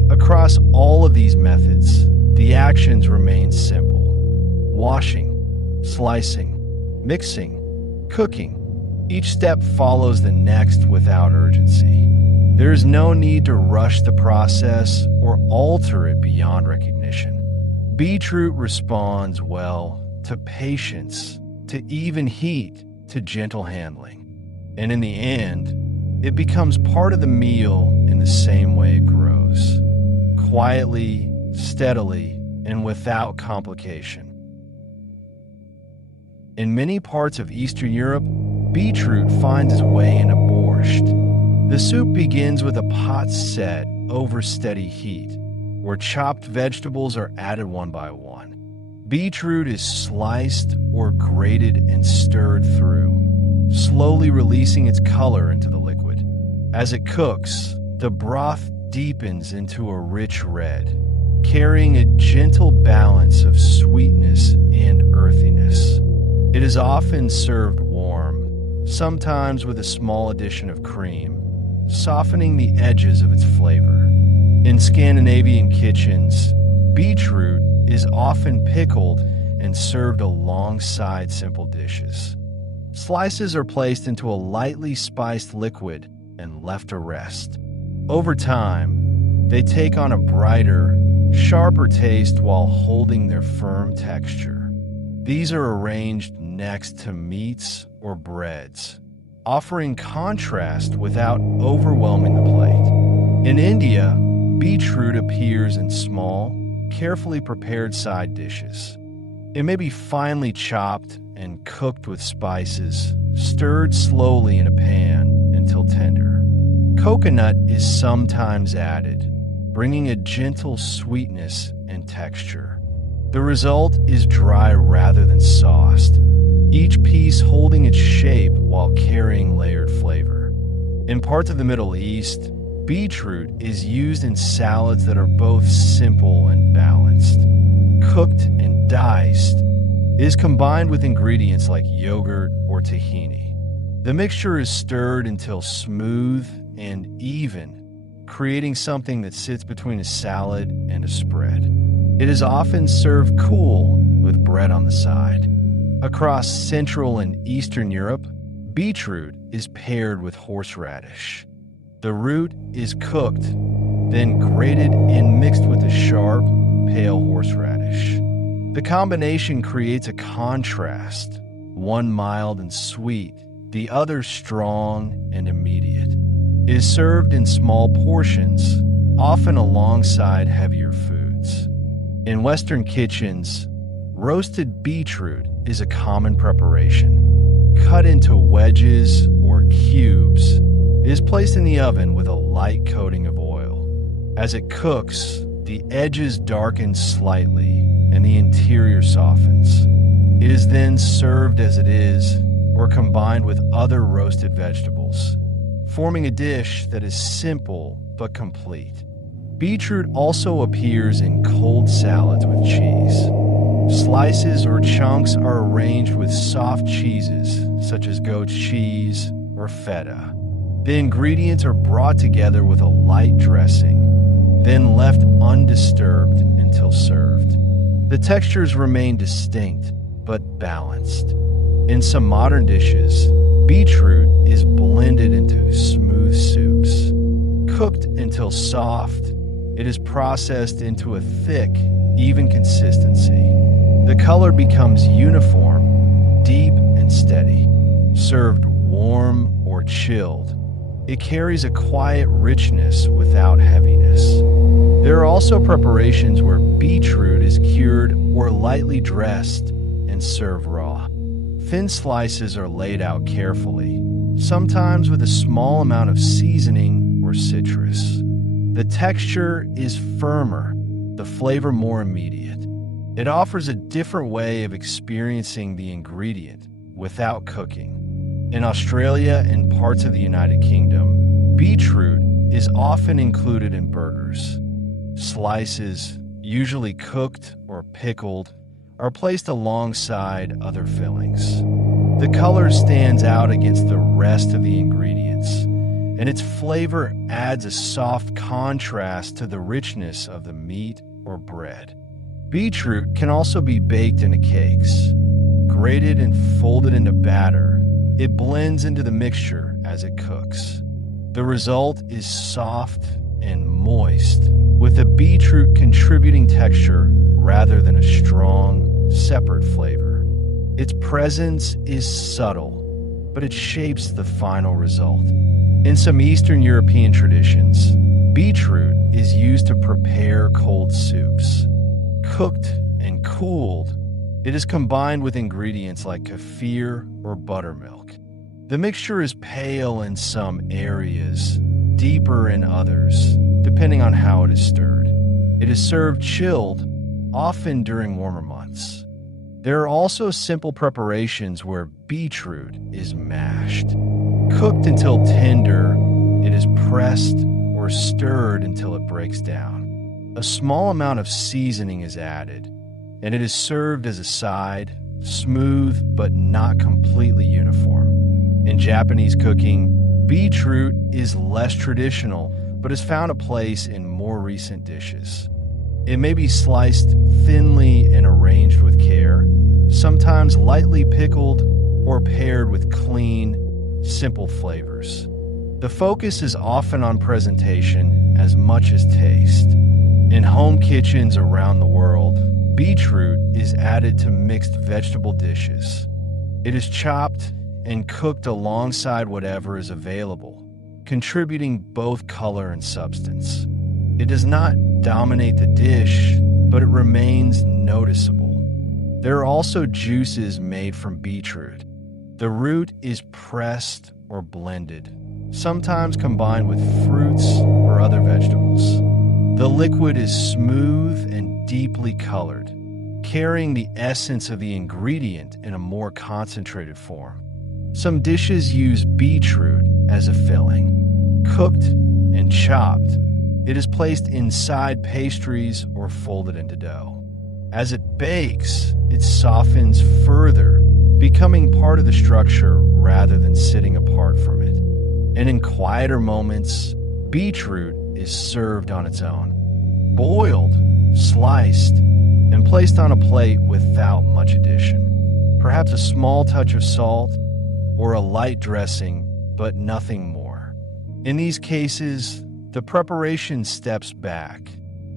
Across all of these methods, the actions remain simple. Washing, slicing, mixing, cooking. Each step follows the next without urgency. There is no need to rush the process or alter it beyond recognition. Beetroot responds well to patience, to even heat, to gentle handling. And in the end, it becomes part of the meal in the same way it grows. Quietly, steadily, and without complication. In many parts of Eastern Europe, beetroot finds its way into borscht. The soup begins with a pot set over steady heat, where chopped vegetables are added one by one. Beetroot is sliced or grated and stirred through, slowly releasing its color into the liquid. As it cooks, the broth deepens into a rich red, carrying a gentle balance of sweetness and earthiness. It is often served warm, sometimes with a small addition of cream, softening the edges of its flavor. In Scandinavian kitchens, beetroot is often pickled and served alongside simple dishes. Slices are placed into a lightly spiced liquid and left to rest. Over time, they take on a brighter, sharper taste while holding their firm texture. These are arranged next to meats or breads, offering contrast without overwhelming the plate. In India, beetroot appears in small, carefully prepared side dishes. It may be finely chopped and cooked with spices, stirred slowly in a pan until tender. Coconut is sometimes added, bringing a gentle sweetness and texture. The result is dry rather than sauced, each piece holding its shape while carrying layered flavor. In parts of the Middle East, beetroot is used in salads that are both simple and balanced. Cooked and diced, it is combined with ingredients like yogurt or tahini. The mixture is stirred until smooth and even, creating something that sits between a salad and a spread. It is often served cool with bread on the side. Across Central and Eastern Europe, beetroot is paired with horseradish. The root is cooked, then grated and mixed with a sharp, pale horseradish. The combination creates a contrast, one mild and sweet, the other strong and immediate. It is served in small portions, often alongside heavier foods. In Western kitchens, roasted beetroot is a common preparation. Cut into wedges or cubes, it is placed in the oven with a light coating of oil. As it cooks, the edges darken slightly and the interior softens. It is then served as it is or combined with other roasted vegetables, forming a dish that is simple but complete. Beetroot also appears in cold salads with cheese. Slices or chunks are arranged with soft cheeses such as goat cheese or feta. The ingredients are brought together with a light dressing, then left undisturbed until served. The textures remain distinct but balanced. In some modern dishes, beetroot is blended into smooth soups. Cooked until soft, it is processed into a thick, even consistency. The color becomes uniform, deep, and steady. Served warm or chilled, it carries a quiet richness without heaviness. There are also preparations where beetroot is cured or lightly dressed and served raw. Thin slices are laid out carefully, sometimes with a small amount of seasoning or citrus. The texture is firmer, the flavor more immediate. It offers a different way of experiencing the ingredient without cooking. In Australia and parts of the United Kingdom, beetroot is often included in burgers. Slices, usually cooked or pickled, are placed alongside other fillings. The color stands out against the rest of the ingredients, and its flavor adds a soft contrast to the richness of the meat or bread. Beetroot can also be baked into cakes. Grated and folded into batter, it blends into the mixture as it cooks. The result is soft and moist, with the beetroot contributing texture rather than a strong, separate flavor. Its presence is subtle, but it shapes the final result. In some Eastern European traditions, beetroot is used to prepare cold soups. Cooked and cooled, it is combined with ingredients like kefir or buttermilk. The mixture is pale in some areas, deeper in others, depending on how it is stirred. It is served chilled, often during warmer months. There are also simple preparations where beetroot is mashed. Cooked until tender, it is pressed or stirred until it breaks down. A small amount of seasoning is added, and it is served as a side, smooth but not completely uniform. In Japanese cooking, beetroot is less traditional but has found a place in more recent dishes. It may be sliced thinly and arranged with care, sometimes lightly pickled or paired with clean, simple flavors. The focus is often on presentation as much as taste. In home kitchens around the world, beetroot is added to mixed vegetable dishes. It is chopped and cooked alongside whatever is available, contributing both color and substance. It does not dominate the dish, but it remains noticeable. There are also juices made from beetroot. The root is pressed or blended, sometimes combined with fruits or other vegetables. The liquid is smooth and deeply colored, carrying the essence of the ingredient in a more concentrated form. Some dishes use beetroot as a filling. Cooked and chopped, it is placed inside pastries or folded into dough. As it bakes, it softens further, becoming part of the structure rather than sitting apart from it. And in quieter moments, beetroot is served on its own, boiled, sliced, and placed on a plate without much addition. Perhaps a small touch of salt or a light dressing, but nothing more. In these cases, the preparation steps back,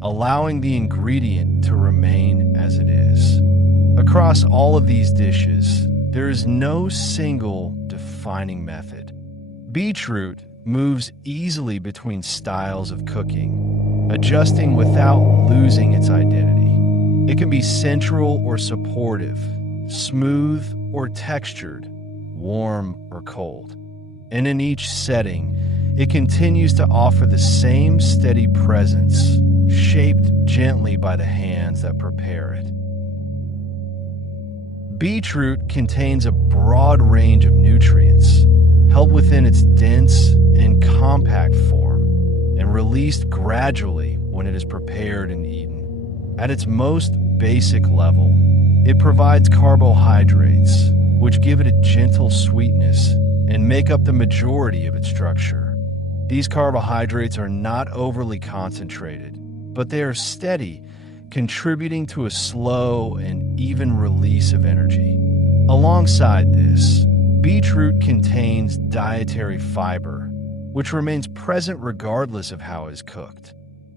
allowing the ingredient to remain as it is. Across all of these dishes, There is no single defining method. Beetroot moves easily between styles of cooking, adjusting without losing its identity. It can be central or supportive, smooth or textured, warm or cold. And in each setting, it continues to offer the same steady presence, shaped gently by the hands that prepare it. Beetroot contains a broad range of nutrients, held within its dense and compact form, and released gradually when it is prepared and eaten. At its most basic level, it provides carbohydrates, which give it a gentle sweetness and make up the majority of its structure. These carbohydrates are not overly concentrated, but they are steady, contributing to a slow and even release of energy. Alongside this, beetroot contains dietary fiber, which remains present regardless of how it is cooked.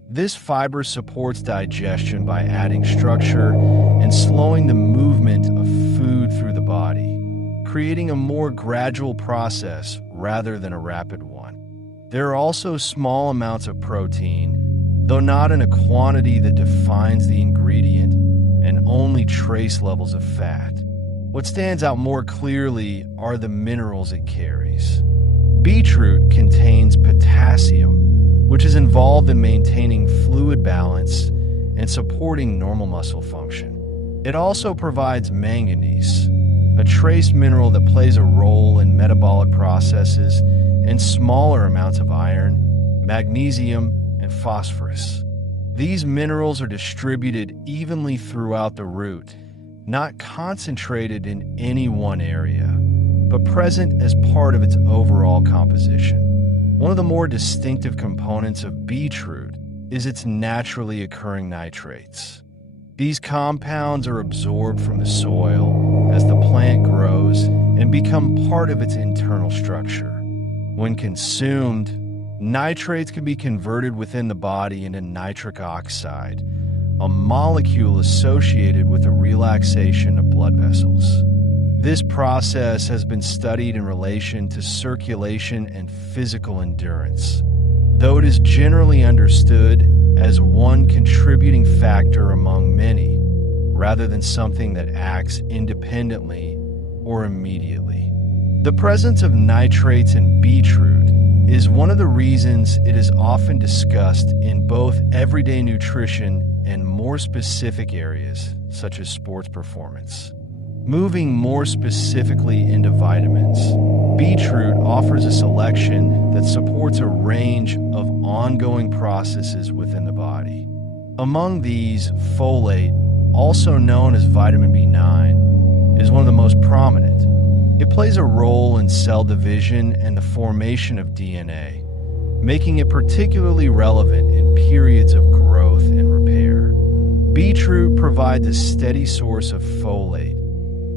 This fiber supports digestion by adding structure and slowing the movement of food through the body, creating a more gradual process rather than a rapid one. There are also small amounts of protein, though not in a quantity that defines the ingredient, and only trace levels of fat. What stands out more clearly are the minerals it carries. Beetroot contains potassium, which is involved in maintaining fluid balance and supporting normal muscle function. It also provides manganese, a trace mineral that plays a role in metabolic processes, and smaller amounts of iron, magnesium, and phosphorus. These minerals are distributed evenly throughout the root, not concentrated in any one area, but present as part of its overall composition. One of the more distinctive components of beetroot is its naturally occurring nitrates. These compounds are absorbed from the soil as the plant grows and become part of its internal structure. When consumed, nitrates can be converted within the body into nitric oxide, a molecule associated with the relaxation of blood vessels. This process has been studied in relation to circulation and physical endurance, though it is generally understood as one contributing factor among many, rather than something that acts independently or immediately. The presence of nitrates in beetroot is one of the reasons it is often discussed in both everyday nutrition and more specific areas, such as sports performance. Moving more specifically into vitamins, beetroot offers a selection that supports a range of ongoing processes within the body. Among these, folate, also known as vitamin B9, is one of the most prominent. It plays a role in cell division and the formation of DNA, making it particularly relevant in periods of growth and repair. Beetroot provides a steady source of folate,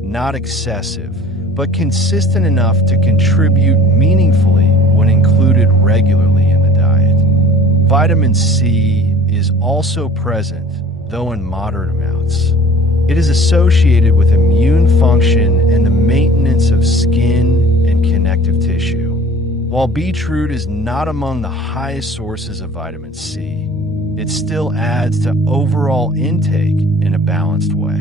not excessive, but consistent enough to contribute meaningfully when included regularly in the diet. Vitamin C is also present, though in moderate amounts. It is associated with immune function and the maintenance of skin and connective tissue. While beetroot is not among the highest sources of vitamin C, it still adds to overall intake in a balanced way.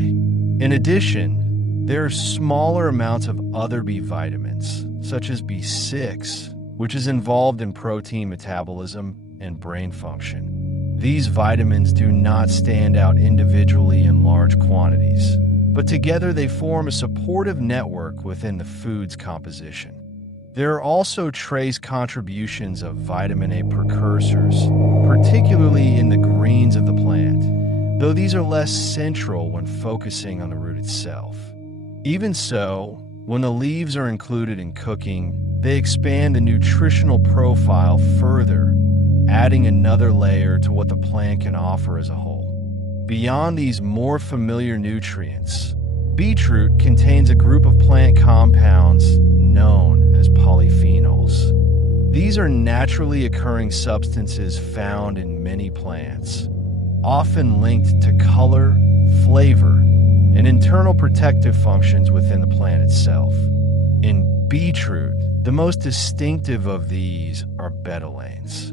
In addition, there are smaller amounts of other B vitamins, such as B6, which is involved in protein metabolism and brain function. These vitamins do not stand out individually in large quantities, but together they form a supportive network within the food's composition. There are also trace contributions of vitamin A precursors, particularly in the greens of the plant, though these are less central when focusing on the root itself. Even so, when the leaves are included in cooking, they expand the nutritional profile further, adding another layer to what the plant can offer as a whole. Beyond these more familiar nutrients, beetroot contains a group of plant compounds known as polyphenols. These are naturally occurring substances found in many plants, often linked to color, flavor, and internal protective functions within the plant itself. In beetroot, the most distinctive of these are betalains.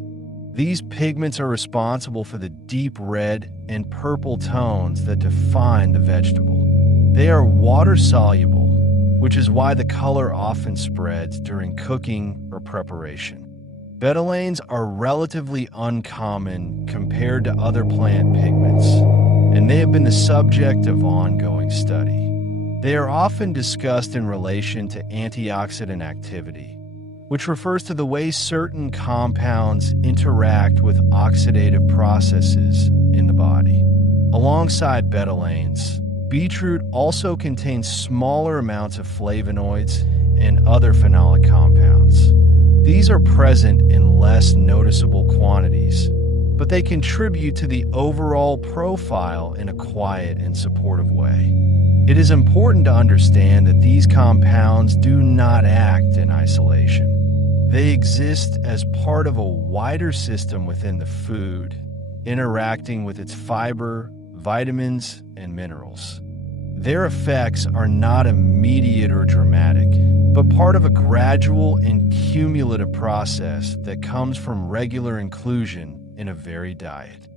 These pigments are responsible for the deep red and purple tones that define the vegetable. They are water-soluble, which is why the color often spreads during cooking or preparation. Betalains are relatively uncommon compared to other plant pigments, and they have been the subject of ongoing study. They are often discussed in relation to antioxidant activity, which refers to the way certain compounds interact with oxidative processes in the body. Alongside betalains, beetroot also contains smaller amounts of flavonoids and other phenolic compounds. These are present in less noticeable quantities, but they contribute to the overall profile in a quiet and supportive way. It is important to understand that these compounds do not act in isolation. They exist as part of a wider system within the food, interacting with its fiber, vitamins, and minerals. Their effects are not immediate or dramatic, but part of a gradual and cumulative process that comes from regular inclusion in a varied diet.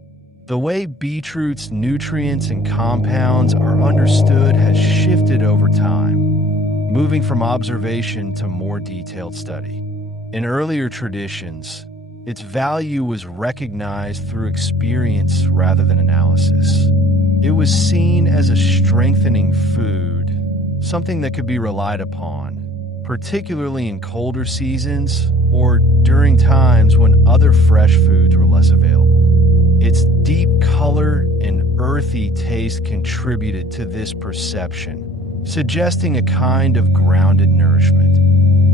The way beetroot's nutrients and compounds are understood has shifted over time, moving from observation to more detailed study. In earlier traditions, its value was recognized through experience rather than analysis. It was seen as a strengthening food, something that could be relied upon, particularly in colder seasons or during times when other fresh foods were less available. Its deep color and earthy taste contributed to this perception, suggesting a kind of grounded nourishment.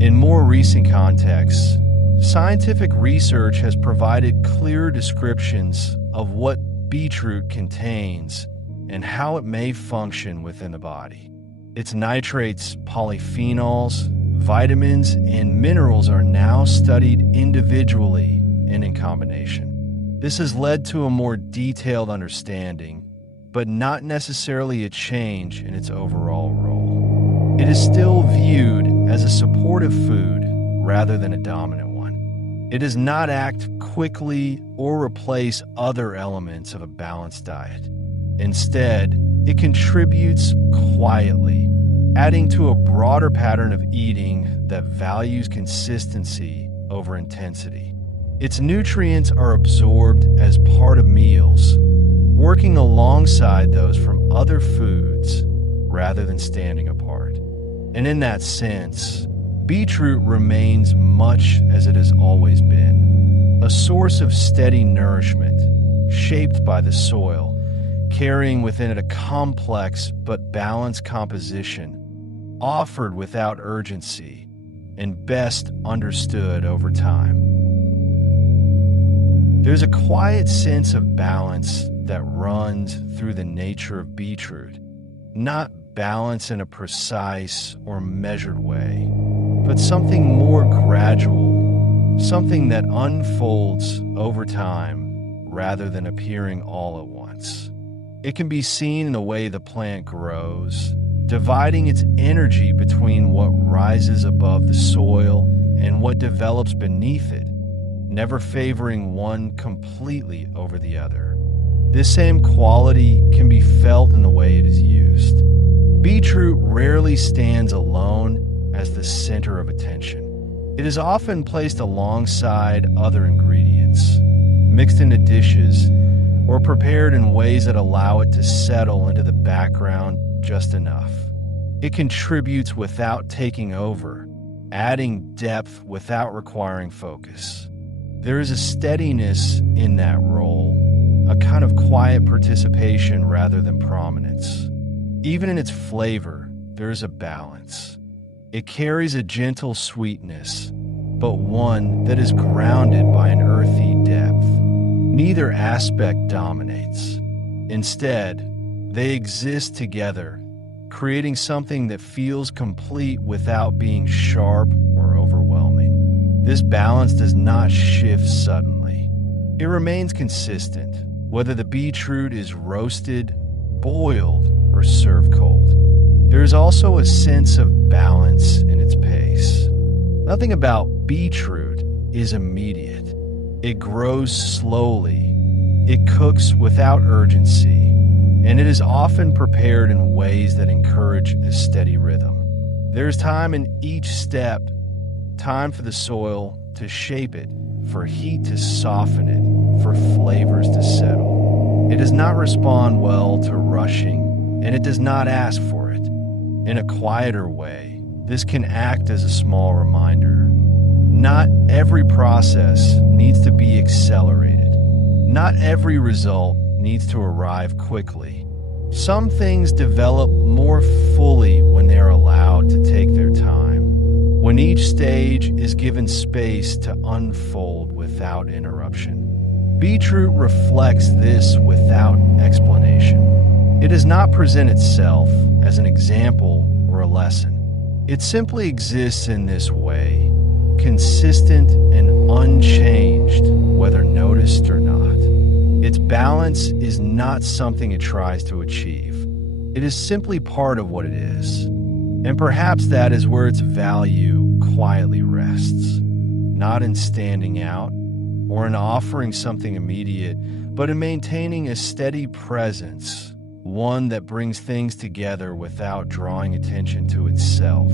In more recent contexts, scientific research has provided clearer descriptions of what beetroot contains and how it may function within the body. Its nitrates, polyphenols, vitamins, and minerals are now studied individually and in combination. This has led to a more detailed understanding, but not necessarily a change in its overall role. It is still viewed as a supportive food rather than a dominant one. It does not act quickly or replace other elements of a balanced diet. Instead, it contributes quietly, adding to a broader pattern of eating that values consistency over intensity. Its nutrients are absorbed as part of meals, working alongside those from other foods rather than standing apart. And in that sense, beetroot remains much as it has always been, a source of steady nourishment, shaped by the soil, carrying within it a complex but balanced composition, offered without urgency, and best understood over time. There's a quiet sense of balance that runs through the nature of beetroot, not balance in a precise or measured way, but something more gradual, something that unfolds over time rather than appearing all at once. It can be seen in the way the plant grows, dividing its energy between what rises above the soil and what develops beneath it, never favoring one completely over the other. This same quality can be felt in the way it is used. Beetroot rarely stands alone as the center of attention. It is often placed alongside other ingredients, mixed into dishes, or prepared in ways that allow it to settle into the background just enough. It contributes without taking over, adding depth without requiring focus. There is a steadiness in that role, a kind of quiet participation rather than prominence. Even in its flavor, there is a balance. It carries a gentle sweetness, but one that is grounded by an earthy depth. Neither aspect dominates. Instead, they exist together, creating something that feels complete without being sharp or overwhelming. This balance does not shift suddenly. It remains consistent, whether the beetroot is roasted, boiled, or served cold. There is also a sense of balance in its pace. Nothing about beetroot is immediate. It grows slowly. It cooks without urgency, and it is often prepared in ways that encourage a steady rhythm. There's time in each step, time for the soil to shape it, for heat to soften it, for flavors to settle. It does not respond well to rushing, and it does not ask for it. In a quieter way, this can act as a small reminder. Not every process needs to be accelerated. Not every result needs to arrive quickly. Some things develop more fully when they are allowed to take their time, when each stage is given space to unfold without interruption. Beetroot reflects this without explanation. It does not present itself as an example or a lesson. It simply exists in this way, consistent and unchanged, whether noticed or not. Its balance is not something it tries to achieve. It is simply part of what it is. And perhaps that is where its value quietly rests. Not in standing out or in offering something immediate, but in maintaining a steady presence, one that brings things together without drawing attention to itself.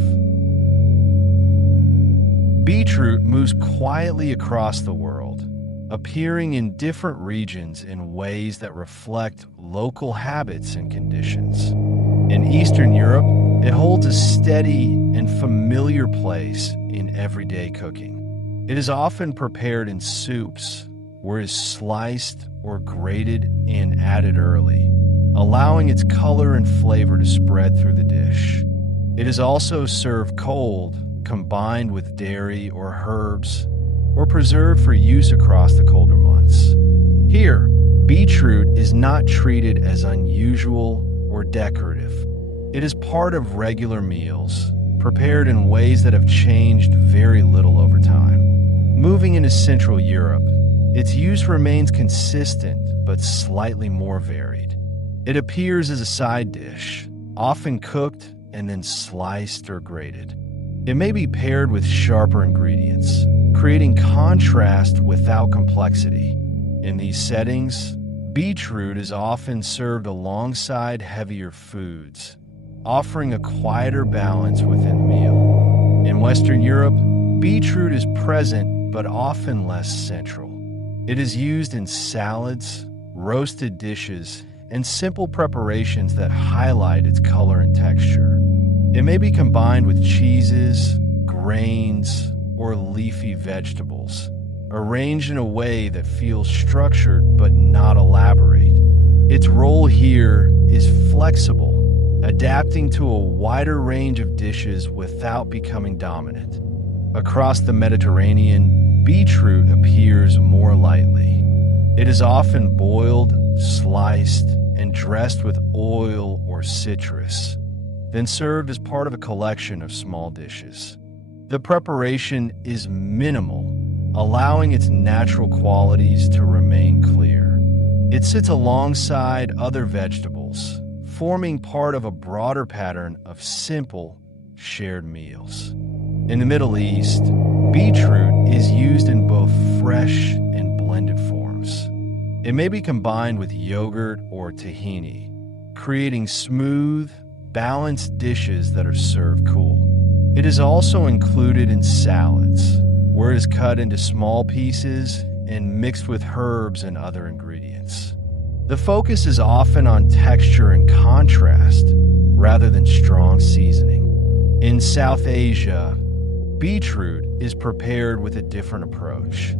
Beetroot moves quietly across the world, appearing in different regions in ways that reflect local habits and conditions. In Eastern Europe, it holds a steady and familiar place in everyday cooking. It is often prepared in soups, where it is sliced or grated and added early, allowing its color and flavor to spread through the dish. It is also served cold, combined with dairy or herbs, or preserved for use across the colder months. Here, beetroot is not treated as unusual or decorative. It is part of regular meals, prepared in ways that have changed very little over time. Moving into Central Europe, its use remains consistent but slightly more varied. It appears as a side dish, often cooked and then sliced or grated. It may be paired with sharper ingredients, creating contrast without complexity. In these settings, beetroot is often served alongside heavier foods, offering a quieter balance within the meal. In Western Europe, beetroot is present but often less central. It is used in salads, roasted dishes, and simple preparations that highlight its color and texture. It may be combined with cheeses, grains, or leafy vegetables, arranged in a way that feels structured but not elaborate. Its role here is flexible, adapting to a wider range of dishes without becoming dominant. Across the Mediterranean, beetroot appears more lightly. It is often boiled, sliced, and dressed with oil or citrus, then served as part of a collection of small dishes. The preparation is minimal, allowing its natural qualities to remain clear. It sits alongside other vegetables, forming part of a broader pattern of simple, shared meals. In the Middle East, beetroot is used in both fresh and blended forms. It may be combined with yogurt or tahini, creating smooth, balanced dishes that are served cool. It is also included in salads, where it is cut into small pieces and mixed with herbs and other ingredients. The focus is often on texture and contrast, rather than strong seasoning. In South Asia, beetroot is prepared with a different approach.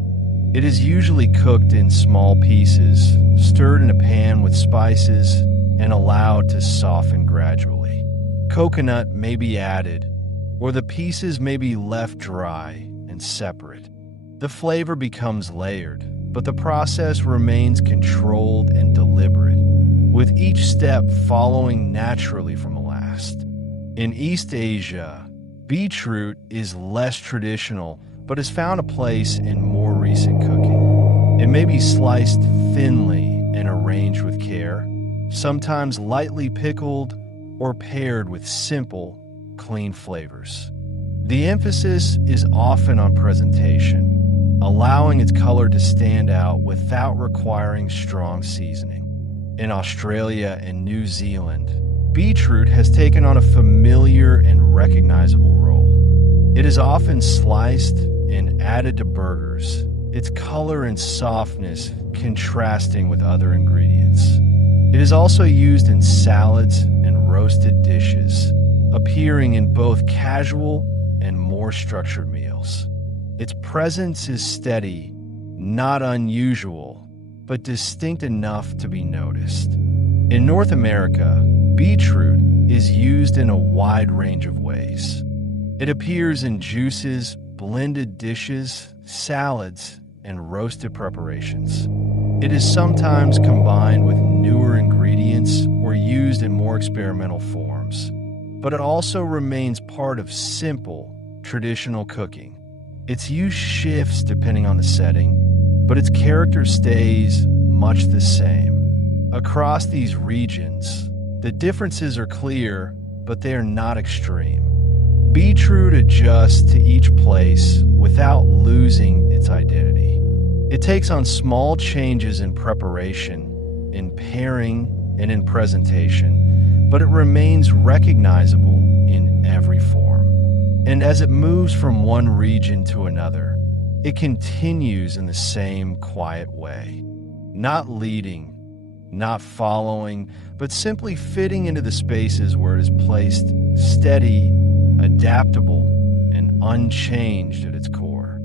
It is usually cooked in small pieces, stirred in a pan with spices, and allowed to soften gradually. Coconut may be added, or the pieces may be left dry and separate. The flavor becomes layered, but the process remains controlled and deliberate, with each step following naturally from the last. In East Asia, beetroot is less traditional, but has found a place in more recent cooking. It may be sliced thinly and arranged with care, sometimes lightly pickled or paired with simple, clean flavors. The emphasis is often on presentation, allowing its color to stand out without requiring strong seasoning. In Australia and New Zealand, beetroot has taken on a familiar and recognizable role. It is often sliced and added to burgers, its color and softness contrasting with other ingredients. It is also used in salads and roasted dishes, appearing in both casual and more structured meals. Its presence is steady, not unusual, but distinct enough to be noticed. In North America, beetroot is used in a wide range of ways. It appears in juices, blended dishes, salads, and roasted preparations. It is sometimes combined with newer ingredients or used in more experimental forms, but it also remains part of simple, traditional cooking. Its use shifts depending on the setting, but its character stays much the same. Across these regions, the differences are clear, but they are not extreme. Beetroot adjusts to each place without losing its identity. It takes on small changes in preparation, in pairing, and in presentation, but it remains recognizable in every form. And as it moves from one region to another, it continues in the same quiet way, not leading, not following, but simply fitting into the spaces where it is placed, steady, adaptable, and unchanged at its core.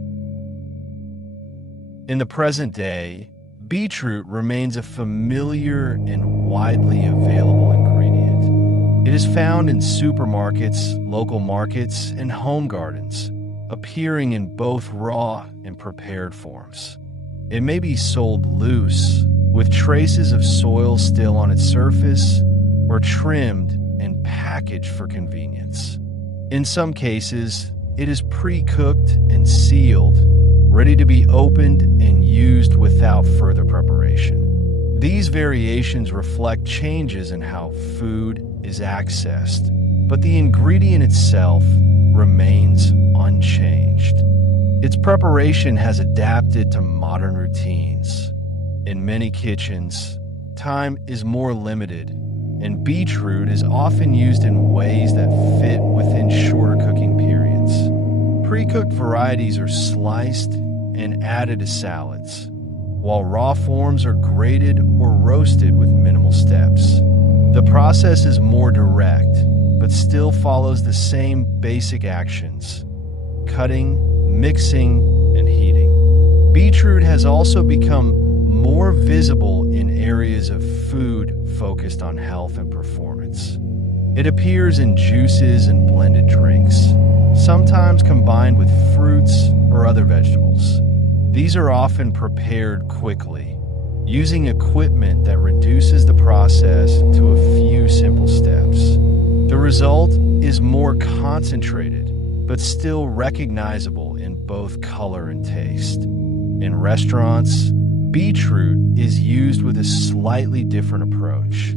In the present day, beetroot remains a familiar and widely available ingredient. It is found in supermarkets, local markets, and home gardens, appearing in both raw and prepared forms. It may be sold loose, with traces of soil still on its surface, or trimmed and packaged for convenience. In some cases, it is pre-cooked and sealed, ready to be opened and used without further preparation. These variations reflect changes in how food is accessed, but the ingredient itself remains unchanged. Its preparation has adapted to modern routines. In many kitchens, time is more limited, and beetroot is often used in ways that fit within shorter cooking periods. Pre-cooked varieties are sliced and added to salads, while raw forms are grated or roasted with minimal steps. The process is more direct, but still follows the same basic actions: cutting, mixing, and heating. Beetroot has also become more visible in areas of food focused on health and performance. It appears in juices and blended drinks, sometimes combined with fruits or other vegetables. These are often prepared quickly, using equipment that reduces the process to a few simple steps. The result is more concentrated, but still recognizable in both color and taste. In restaurants, beetroot is used with a slightly different approach.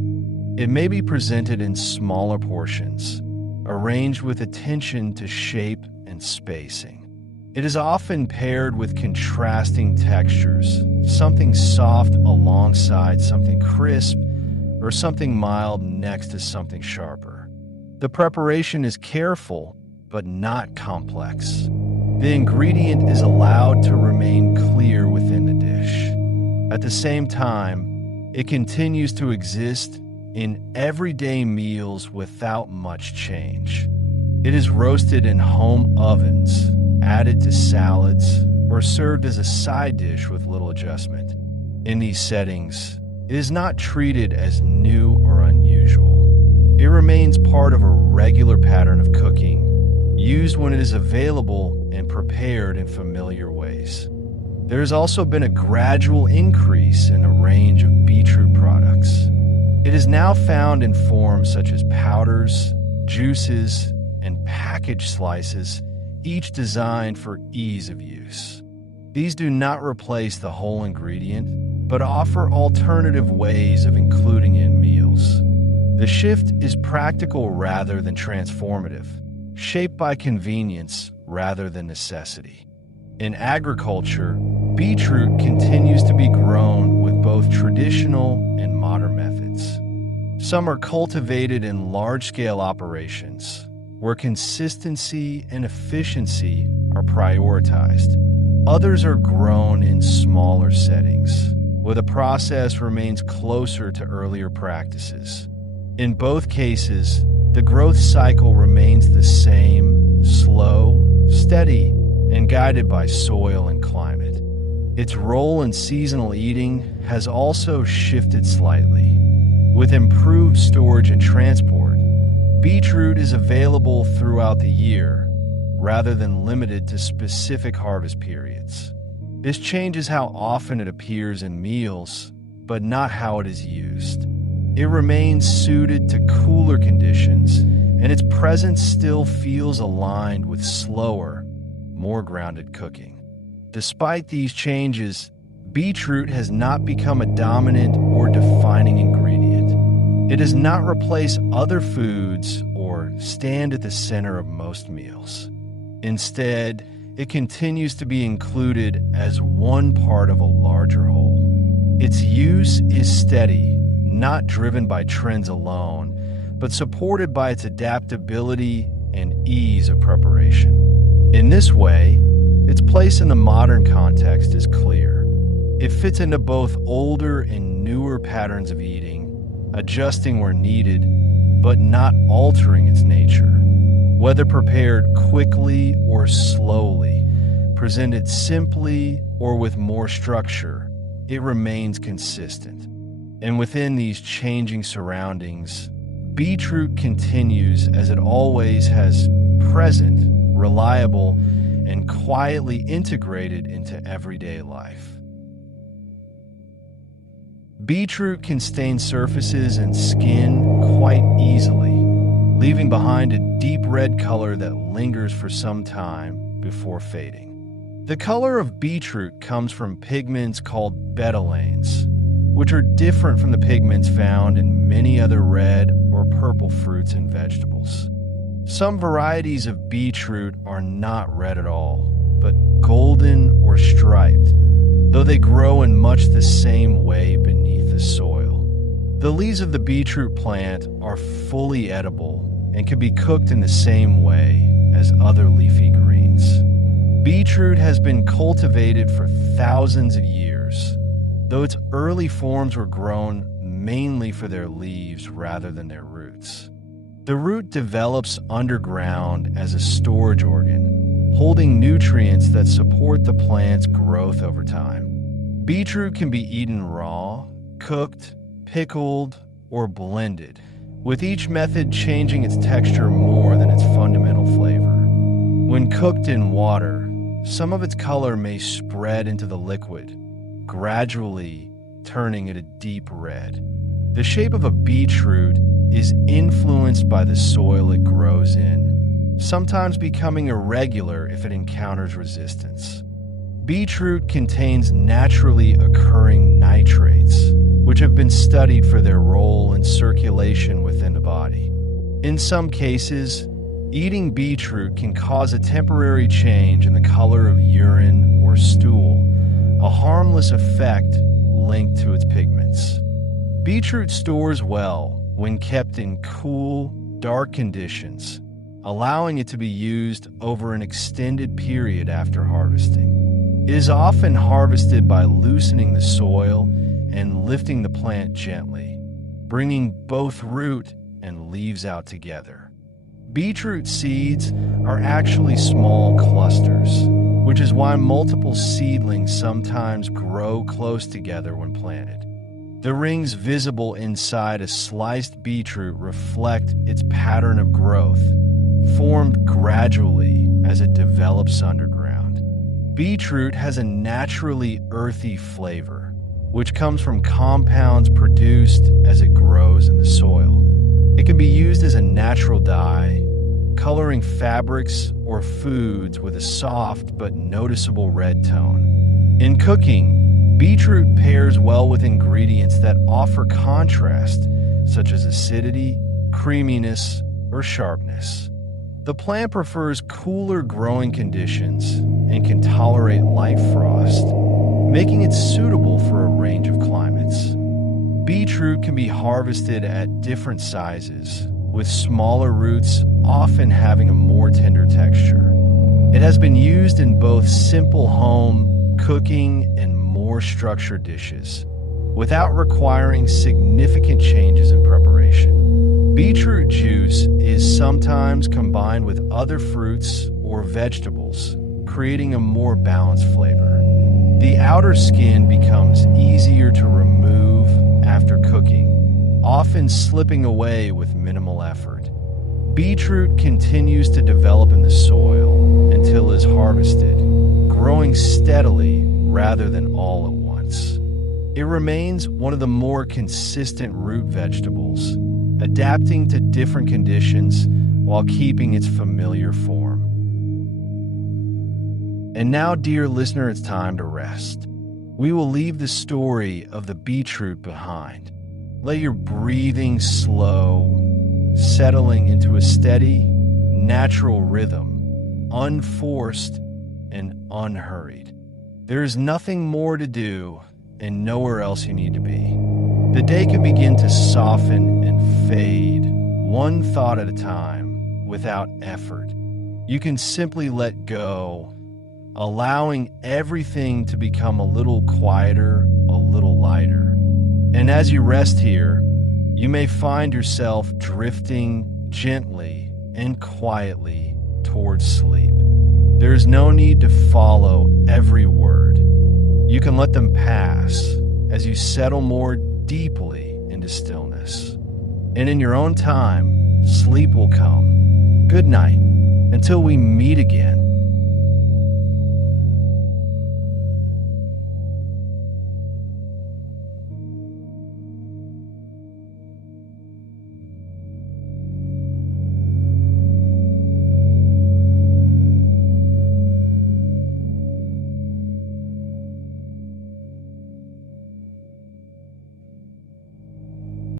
It may be presented in smaller portions, arranged with attention to shape and spacing. It is often paired with contrasting textures, something soft alongside something crisp, or something mild next to something sharper. The preparation is careful, but not complex. The ingredient is allowed to remain clear within the dish. At the same time, it continues to exist in everyday meals without much change. It is roasted in home ovens, added to salads, or served as a side dish with little adjustment. In these settings, it is not treated as new or unusual. It remains part of a regular pattern of cooking, used when it is available and prepared in familiar ways. There has also been a gradual increase in the range of beetroot products. It is now found in forms such as powders, juices, and packaged slices, each designed for ease of use. These do not replace the whole ingredient, but offer alternative ways of including in meals. The shift is practical rather than transformative, shaped by convenience rather than necessity. In agriculture, beetroot continues to be grown with both traditional and modern methods. Some are cultivated in large-scale operations, where consistency and efficiency are prioritized. Others are grown in smaller settings, where the process remains closer to earlier practices. In both cases, the growth cycle remains the same, slow, steady, and guided by soil and climate. Its role in seasonal eating has also shifted slightly. With improved storage and transport, beetroot is available throughout the year, rather than limited to specific harvest periods. This changes how often it appears in meals, but not how it is used. It remains suited to cooler conditions, and its presence still feels aligned with slower, more grounded cooking. Despite these changes, beetroot has not become a dominant or defining ingredient. It does not replace other foods or stand at the center of most meals. Instead, it continues to be included as one part of a larger whole. Its use is steady, not driven by trends alone, but supported by its adaptability and ease of preparation. In this way, its place in the modern context is clear. It fits into both older and newer patterns of eating, adjusting where needed, but not altering its nature. Whether prepared quickly or slowly, presented simply or with more structure, it remains consistent. And within these changing surroundings, beetroot continues as it always has, present, reliable, and quietly integrated into everyday life. Beetroot can stain surfaces and skin quite easily, leaving behind a deep red color that lingers for some time before fading. The color of beetroot comes from pigments called betalains, which are different from the pigments found in many other red or purple fruits and vegetables. Some varieties of beetroot are not red at all, but golden or striped, though they grow in much the same way beneath the soil. The leaves of the beetroot plant are fully edible and can be cooked in the same way as other leafy greens. Beetroot has been cultivated for thousands of years, though its early forms were grown mainly for their leaves rather than their roots. The root develops underground as a storage organ, holding nutrients that support the plant's growth over time. Beetroot can be eaten raw, cooked, pickled, or blended, with each method changing its texture more than its fundamental flavor. When cooked in water, some of its color may spread into the liquid, gradually turning it a deep red. The shape of a beetroot is influenced by the soil it grows in, sometimes becoming irregular if it encounters resistance. Beetroot contains naturally occurring nitrates, which have been studied for their role in circulation within the body. In some cases, eating beetroot can cause a temporary change in the color of urine or stool, a harmless effect linked to its pigments. Beetroot stores well when kept in cool, dark conditions, allowing it to be used over an extended period after harvesting. It is often harvested by loosening the soil and lifting the plant gently, bringing both root and leaves out together. Beetroot seeds are actually small clusters, which is why multiple seedlings sometimes grow close together when planted. The rings visible inside a sliced beetroot reflect its pattern of growth, formed gradually as it develops underground. Beetroot has a naturally earthy flavor, which comes from compounds produced as it grows in the soil. It can be used as a natural dye, coloring fabrics or foods with a soft but noticeable red tone. In cooking, Beetroot pairs well with ingredients that offer contrast, such as acidity, creaminess, or sharpness. The plant prefers cooler growing conditions and can tolerate light frost, making it suitable for a range of climates. Beetroot can be harvested at different sizes, with smaller roots often having a more tender texture. It has been used in both simple home, cooking, and more structured dishes, without requiring significant changes in preparation. Beetroot juice is sometimes combined with other fruits or vegetables, creating a more balanced flavor. The outer skin becomes easier to remove after cooking, often slipping away with minimal effort. Beetroot continues to develop in the soil until it is harvested, growing steadily rather than all at once. It remains one of the more consistent root vegetables, adapting to different conditions while keeping its familiar form. And now, dear listener, it's time to rest. We will leave the story of the beetroot behind. Let your breathing slow, settling into a steady, natural rhythm, unforced and unhurried. There is nothing more to do and nowhere else you need to be. The day can begin to soften and fade, one thought at a time, without effort. You can simply let go, allowing everything to become a little quieter, a little lighter. And as you rest here, you may find yourself drifting gently and quietly towards sleep. There is no need to follow every word. You can let them pass as you settle more deeply into stillness. And in your own time, sleep will come. Good night, until we meet again.